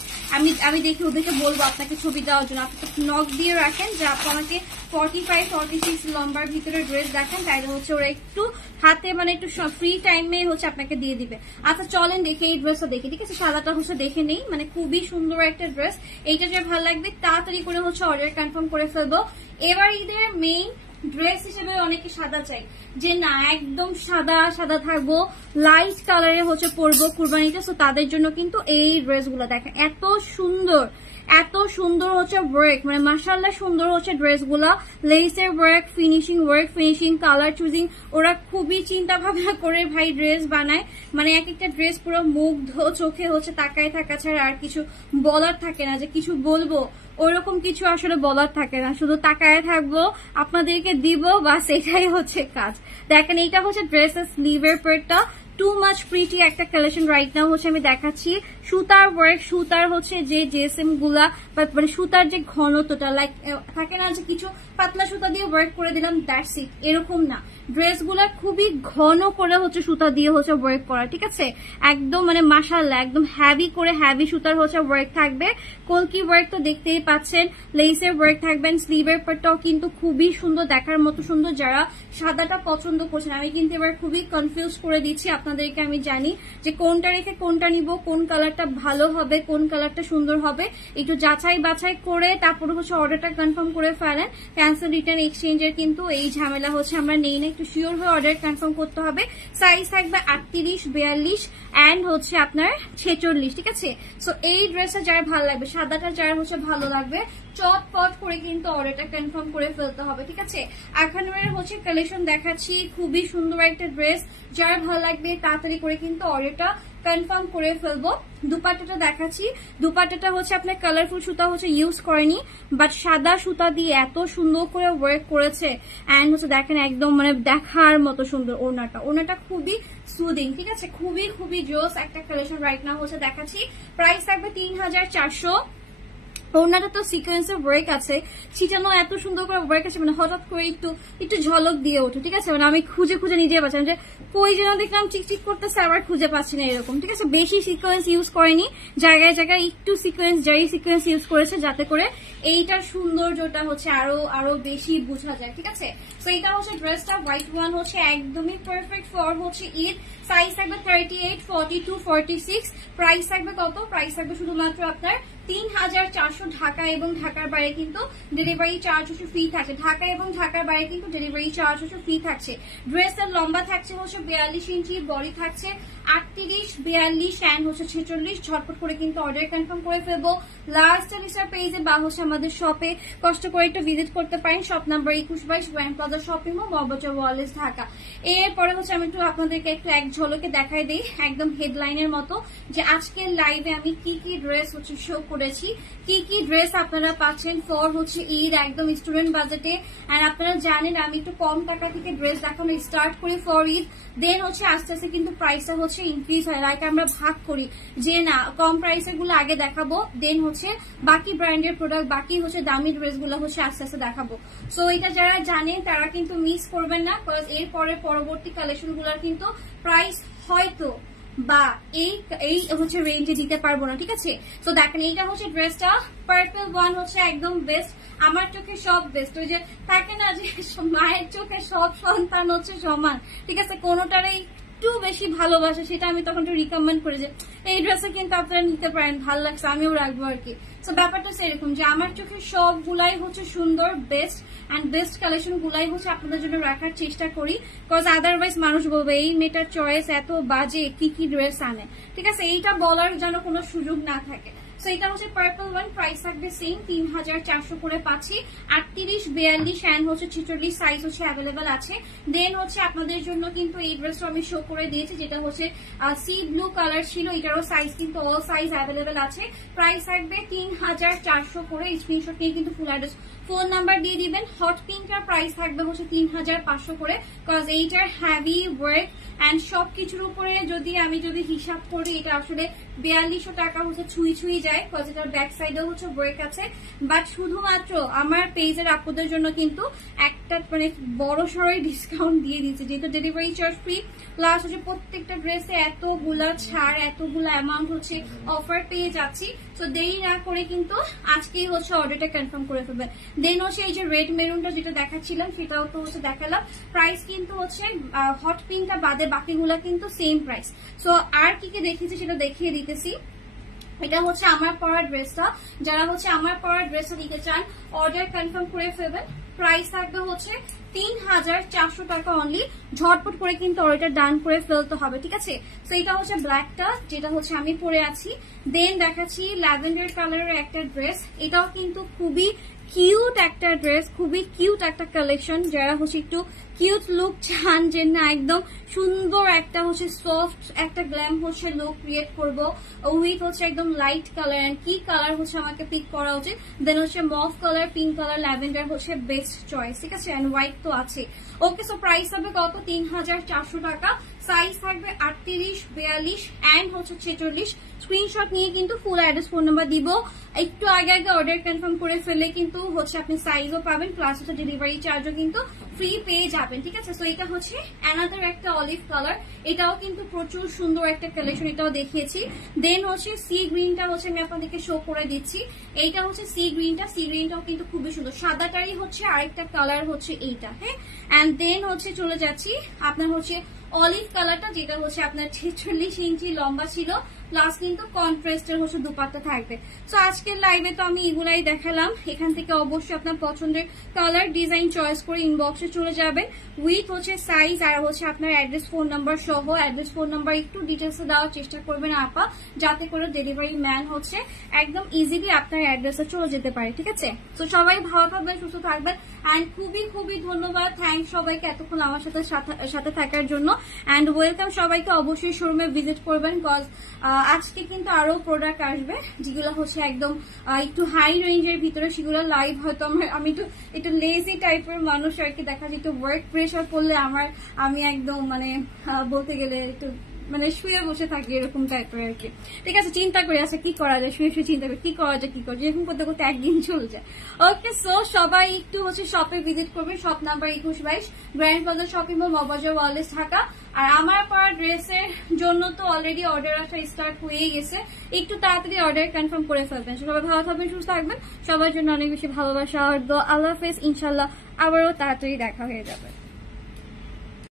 আমি দেখি ওদেরকে বলবো আপনাকে ছবি দেওয়ার জন্য, আপনি নক দিয়ে রাখেন যে আপনাকে 45, 46 লম্বার ভিতরে ড্রেস দেখেন, তাইলে হচ্ছে ওরা একটু হাতে মানে একটু ফ্রি টাইমে হচ্ছে আপনাকে দিয়ে দিবে। আচ্ছা চলেন দেখে এই ড্রেসটা দেখি, ঠিক আছে। সাদাটা হচ্ছে দেখে নেই, মানে খুবই সুন্দর একটা ড্রেস, এইটা যে ভালো লাগবে তাড়াতাড়ি করে হচ্ছে অর্ডার কনফার্ম করে ফেলবো। এবার ঈদের মেইন ড্রেস হিসেবে অনেকে সাদা চাই, যে না একদম সাদা সাদা থাকবো, লাইট কালারে হচ্ছে পরবো কুরবানিতে, সো তাদের জন্য কিন্তু এই ড্রেসগুলো দেখেন, এত সুন্দর এত সুন্দর হচ্ছে ওয়ার্ক, মানে মাশাআল্লাহ সুন্দর হচ্ছে ড্রেসগুলা, লেসের ওয়ার্ক, ফিনিশিং কালার চুজিং, ওরা খুবই চিন্তা ভাবনা করে ভাই ড্রেস বানায়, মানে এক একটা ড্রেস পুরো মুগ্ধ চোখে হচ্ছে তাকায় থাকা ছাড়া আর কিছু বলার থাকে না, যে কিছু বলবো ওইরকম কিছু আসলে বলার থাকে না, শুধু তাকায় থাকবো, আপনাদেরকে দিব, বাস এটাই হচ্ছে কাজ। দেখেন এইটা হচ্ছে ড্রেসের স্লিভের পার্টটা, টু মাচ প্রিটি একটা কালেকশন রাইট নাও হচ্ছে আমি দেখাচ্ছি। সুতার ওয়ার্ক, সুতার হচ্ছে যে জেএসএম গুলা মানে সুতার যে ঘনত্বটা, লাইক থাকে না যে কিছু পাতলা সুতা দিয়ে ওয়ার্ক করে দিলাম দ্যাটস ইট, এরকম না, ড্রেসগুলা খুবই ঘন করে হচ্ছে সুতা দিয়ে হচ্ছে ওয়ার্ক করা, ঠিক আছে, একদম মানে মাশাআল্লাহ একদম হ্যাভি করে হ্যাভি সুতার হচ্ছে ওয়ার্ক থাকবে, কলকি ওয়ার্ক তো দেখতেই পাচ্ছেন, লেসের ওয়ার্ক থাকবেন, স্লিভের পার্টটাও কিন্তু খুবই সুন্দর, দেখার মতো সুন্দর। যারা সাদাটা পছন্দ করছেন, আমি কিন্তু এবার খুবই কনফিউজ করে দিচ্ছি আপনাদেরকে, আমি জানি যে কোনটা রেখে কোনটা নিব, কোন কালারটা ভালো হবে, কোন কালারটা সুন্দর হবে, একটু যাচাই বাছাই করে তারপরে হচ্ছে অর্ডারটা কনফার্ম করে ফেলেন। ক্যান্সেল রিটার্ন এক্সচেঞ্জের কিন্তু এই ঝামেলা হচ্ছে আমরা নেই না, একটু শিওর হয়ে অর্ডার কনফার্ম করতে হবে। সাইজ থাকবে 38, 42 এন্ড হচ্ছে আপনার 46, ঠিক আছে। সো এই ড্রেসটা যার ভালো লাগবে, সাদাটা যার হচ্ছে ভালো লাগবে, চটপট করে কিন্তু অর্ডারটা কনফার্ম করে ফেলতে হবে, ঠিক আছে। আখানুরের হচ্ছে কালেকশন দেখাচ্ছি, খুবই সুন্দর একটা ড্রেস, যার ভালো লাগবে তাড়াতাড়ি করে কিন্তু অর্ডারটা কনফার্ম করে ফেলবো। দুপাট্টাটা দেখাচ্ছি, দুপাট্টাটা হচ্ছে আপনার কালারফুল সুতা হচ্ছে ইউজ করেনি, বাট সাদা সুতা দিয়ে এত সুন্দর করে ওয়ার্ক করেছে, এন্ড হচ্ছে দেখেন একদম মানে দেখার মতো সুন্দর। ওনাটা খুবই সুদিং, ঠিক আছে, খুবই খুবই জোস একটা কালেকশন রাইট নাও হচ্ছে দেখাচ্ছি। প্রাইস থাকবে 3400। ওনাটা তো সিকোয়েন্সের ওয়ার্ক আছে, ছিটানো এত সুন্দর করে ওয়ার্ক আছে, মানে হঠাৎ করে একটু ঝলক দিয়ে ওঠে, ঠিক আছে, মানে আমি খুঁজে নিজে পাচ্ছি যে কই যেন দেখলাম চিকচিক করতেছে, আবার খুঁজে পাচ্ছি না এরকম, ঠিক আছে। বেশি সিকোয়েন্স ইউজ করেনি, জায়গায় জায়গায় একটু সিকোয়েন্স ইউজ করেছে, যাতে করে এইটার সৌন্দর্যটা হচ্ছে আরো বেশি বোঝা যায়, ঠিক আছে। তো এইটা হচ্ছে ড্রেসটা, হোয়াইট ওয়ান হচ্ছে একদমই পারফেক্ট ফর হচ্ছে ঈদ। সাইজ থাকবে 38, 42, 46। প্রাইস থাকবে কত? প্রাইস থাকবে শুধুমাত্র আপনার 3,400 ঢাকা এবং ঢাকার বাইরে কিন্তু ডেলিভারি চার্জ হচ্ছে ফ্রি থাকছে। ঢাকা এবং ঢাকার বাইরে কিন্তু ডেলিভারি চার্জ হচ্ছে ফ্রি থাকছে। ড্রেসের লম্বা থাকছে হচ্ছে 42 ইঞ্চি, বডি থাকছে 38, 42 অ্যান্ড হচ্ছে 46। ঝটপট করে কিন্তু অর্ডার কনফার্ম করে ফেলবো। লাস্ট লিসার পেজে বা হচ্ছে আমাদের শপে কষ্ট করে একটু ভিজিট করতে পারেন। Shop number 2122 grand plaza shopping mall, Mohabazar ওয়ালেস, ঢাকা। এরপরে হচ্ছে আমি একটু আপনাদেরকে এক ঝলকে দেখাই দিই একদম হেডলাইনের মতো যে আজকের লাইভে আমি কি কি ড্রেস হচ্ছে শো করেছি, কি কি ড্রেস আপনারা পাচ্ছেন ফর হচ্ছে ঈদ একদম স্টুডেন্ট বাজেটে। এন্ড আপনারা জানেন আমি একটু কম টাকা থেকে ড্রেস দেখানো স্টার্ট করি ফর ঈদ, দেন হচ্ছে আস্তে আস্তে কিন্তু প্রাইসটা হচ্ছে ইনক্রিজ হয়। লাইক আমরা ভাগ করি যে না কম প্রাইসের গুলো আগে দেখাবো, দেন হচ্ছে বাকি ব্র্যান্ডের প্রোডাক্ট, বাকি হচ্ছে দামি ড্রেস গুলো হচ্ছে আস্তে আস্তে দেখাবো। সো এটা যারা জানেন তারা কিন্তু মিস করবেন না, বিকজ এরপরে পরবর্তী কালেকশন গুলোর কিন্তু প্রাইস হয়তো বা এই হচ্ছে রেঞ্জে দিতে পারবো না, ঠিক আছে। তো দেখেন এইটা হচ্ছে ড্রেসটা পার্পল ওয়ান হচ্ছে একদম বেস্ট, আমার চোখে সব বেস্ট। ওই যে থাকে না যে মায়ের চোখে সব সন্তান হচ্ছে সমান, ঠিক আছে, কোনোটারই একটু বেশি ভালোবাসে, সেটা আমি তখন একটু রিকমেন্ড করি যে এই ড্রেসে কিন্তু আপনারা নিতে পারেন, ভালো লাগছে আমিও রাখবো আর কি। তো ব্যাপারটা সেরকম যে আমার চোখে সবগুলাই হচ্ছে সুন্দর, বেস্ট অ্যান্ড বেস্ট কালেকশন গুলাই হচ্ছে আপনাদের জন্য রাখার চেষ্টা করি, বিকজ আদারওয়াইজ মানুষ বলবে এই মেয়েটার চয়েস এত বাজে, কি কি ড্রেস আনে, ঠিক আছে, এইটা বলার যেন কোনো সুযোগ না থাকে। সো এটা হচ্ছে পার্পল ওয়ান, প্রাইস থাকবে সেম 3,400 করে পাচ্ছি। 38, 42 অ্যান্ড হচ্ছে 46 সাইজ হচ্ছে অ্যাভেলেবেল আছে। দেন হচ্ছে আপনাদের জন্য কিন্তু এই ড্রেসটা আমি শো করে দিয়েছি যেটা হচ্ছে সি ব্লু কালার ছিল, এটারও সাইজ কিন্তু অল সাইজ অ্যাভেলেবেল আছে। প্রাইস থাকবে 3,400 করে। স্ক্রিনশট নিয়ে কিন্তু ফুল অ্যাড্রেস ফোন নাম্বার দিয়ে দিবেন। হট পিঙ্কটার প্রাইস থাকবে হচ্ছে 3,500 করে, বিকজ এইটার হ্যাভি ওয়ার্ক অ্যান্ড সবকিছুর উপরে আমি যদি হিসাব করি এটা আসলে 4200 টাকা হচ্ছে ছুঁই যায়, বিকজ এটার ব্যাক সাইডেও হচ্ছে ওয়ার্ক আছে। বাট শুধুমাত্র আমার পেজের আপুদের জন্য কিন্তু একটা মানে বড় সড়ই ডিসকাউন্ট দিয়ে দিচ্ছে, যেহেতু ডেলিভারি চার্জ ফ্রি, প্লাস হচ্ছে প্রত্যেকটা ড্রেসে এতগুলা ছাড়, এতগুলা অ্যামাউন্ট হচ্ছে অফার পেয়ে যাচ্ছি। তো দেরি না করে কিন্তু আজকেই হচ্ছে অর্ডারটা কনফার্ম করে ফেলবেন। দেন হচ্ছে এই যে রেড মেরুনটা যেটা দেখাচ্ছিলাম সেটাও তো হচ্ছে দেখালাম, প্রাইস কিন্তু হচ্ছে হট পিঙ্কটা বাদে বাকিগুলা কিন্তু সেম প্রাইস। সো আর কি কি দেখিয়েছি সেটা দেখিয়ে দিতেছি। এটা হচ্ছে আমার পরা ড্রেসটা, যারা হচ্ছে আমার পরা ড্রেসটা নিতে চান অর্ডার কনফার্ম করে ফেলবেন। প্রাইস থাকবে হচ্ছে 3,400 টাকা অনলি। ঝটপট করে কিন্তু অর্ডার ডান করে ফেলতে হবে, ঠিক আছে। তো এটা হচ্ছে ব্ল্যাকটা যেটা হচ্ছে আমি পরে আছি। দেন দেখাচ্ছি ল্যাভেন্ডার কালারের একটা ড্রেস, এটাও কিন্তু খুবই কিউট একটা ড্রেস, খুবই কিউট একটা কালেকশন। যারা হচ্ছে একটু কিউট লুক চান যে না একদম সুন্দর একটা হচ্ছে সফট একটা গ্ল্যাম হচ্ছে লুক ক্রিয়েট করবো উইথ হচ্ছে একদম লাইট কালার, এন্ড কি কালার হচ্ছে আমাকে পিক করা উচিত, দেন হচ্ছে mauve colour, pink colour, lavender হচ্ছে বেস্ট চয়েস, ঠিক আছে, এন্ড হোয়াইট তো আছে। ওকে, সো প্রাইস হবে কত? 3,400 টাকা। সাইজ থাকবে 38, 42 অ্যান্ড হচ্ছে 46। স্ক্রিনশট নিয়ে কিন্তু ফুল অ্যাড্রেস ফোন নাম্বার দিব। একটু আগে অর্ডার কনফার্ম করে ফেললে কিন্তু হচ্ছে আপনি সাইজও পাবেন, প্লাস হচ্ছে ডেলিভারি চার্জও কিন্তু ফ্রি পেয়ে যাবেন, ঠিক আছে। সো এটা হচ্ছে অ্যানাদার একটা অলিভ কালার, এটাও কিন্তু প্রচুর সুন্দর একটা কালেকশন, এটাও দেখিয়েছি। দেন হচ্ছে সি গ্রিনটা হচ্ছে আমি আপনাদেরকে শো করে দিচ্ছি, এইটা হচ্ছে সি গ্রিনটাও কিন্তু খুবই সুন্দর, সাদাটারই হচ্ছে আরেকটা কালার হচ্ছে এইটা, হ্যাঁ। অ্যান্ড দেন হচ্ছে চলে যাচ্ছি আপনার হচ্ছে অলিভ কালারটা, যেটা হচ্ছে আপনার 46 ইঞ্চি লম্বা ছিল, প্লাস কিন্তু কন্ট্রাস্টের হচ্ছে দুপাট্টা থাকবে। সো আজকের লাইভে তো আমি এগুলাই দেখালাম। এখান থেকে অবশ্যই আপনার পছন্দের কালার ডিজাইন চয়েস করে ইনবক্সে চলে যাবেন উইথ হচ্ছে সাইজ আর হচ্ছে আপনার অ্যাড্রেস ফোন নাম্বার সহ। অ্যাড্রেস ফোন নাম্বার একটু ডিটেলসে দেওয়ার চেষ্টা করবেন আপা, যাতে করে ডেলিভারি ম্যান হচ্ছে একদম ইজিলি আপনার অ্যাড্রেসে চলে যেতে পারে, ঠিক আছে। তো সবাই ভালো থাকবেন, সুস্থ থাকবেন, অ্যান্ড খুবই খুবই ধন্যবাদ, থ্যাংকস সবাইকে এতক্ষণ আমার সাথে থাকার জন্য, অ্যান্ড ওয়েলকাম সবাইকে। অবশ্যই শোরুমে ভিজিট করবেন, কজ আজকে কিন্তু আরো প্রোডাক্ট আসবে যেগুলো হচ্ছে একদম একটু হাই রেঞ্জের ভিতরে, সেগুলো লাইভ হয়তো আমি একটু লেজি টাইপের মানুষ আর কি, দেখা যায় একটু ওয়ার্ক প্রেশার পড়লে আমি একদম মানে বলতে গেলে একটু মানে শুয়ে বসে থাকি এরকম টাইপের আর কি, ঠিক আছে। চিন্তা করি আচ্ছা কি করা যায়, শুয়ে শুয়ে চিন্তা করি কি করা যায় এরকম করতে করতে একদিন চলে যায়। ওকে, সো সবাই একটু হচ্ছে শপে ভিজিট করবেন। Shop number 2122 grand plaza shopping mall, Mohabazar ওয়ালেস, ঢাকা। আর আমার পরা ড্রেসের জন্য তো অলরেডি অর্ডার আসা স্টার্ট হয়ে গেছে, একটু তাড়াতাড়ি অর্ডার কনফার্ম করে ফেলবেন। সবাই ভালো থাকবেন, সুস্থ থাকবেন, সবার জন্য অনেক বেশি ভালোবাসা আর দোয়া। আল্লাহ হাফেজ, ইনশাল্লাহ আবারও তাড়াতাড়ি দেখা হয়ে যাবে।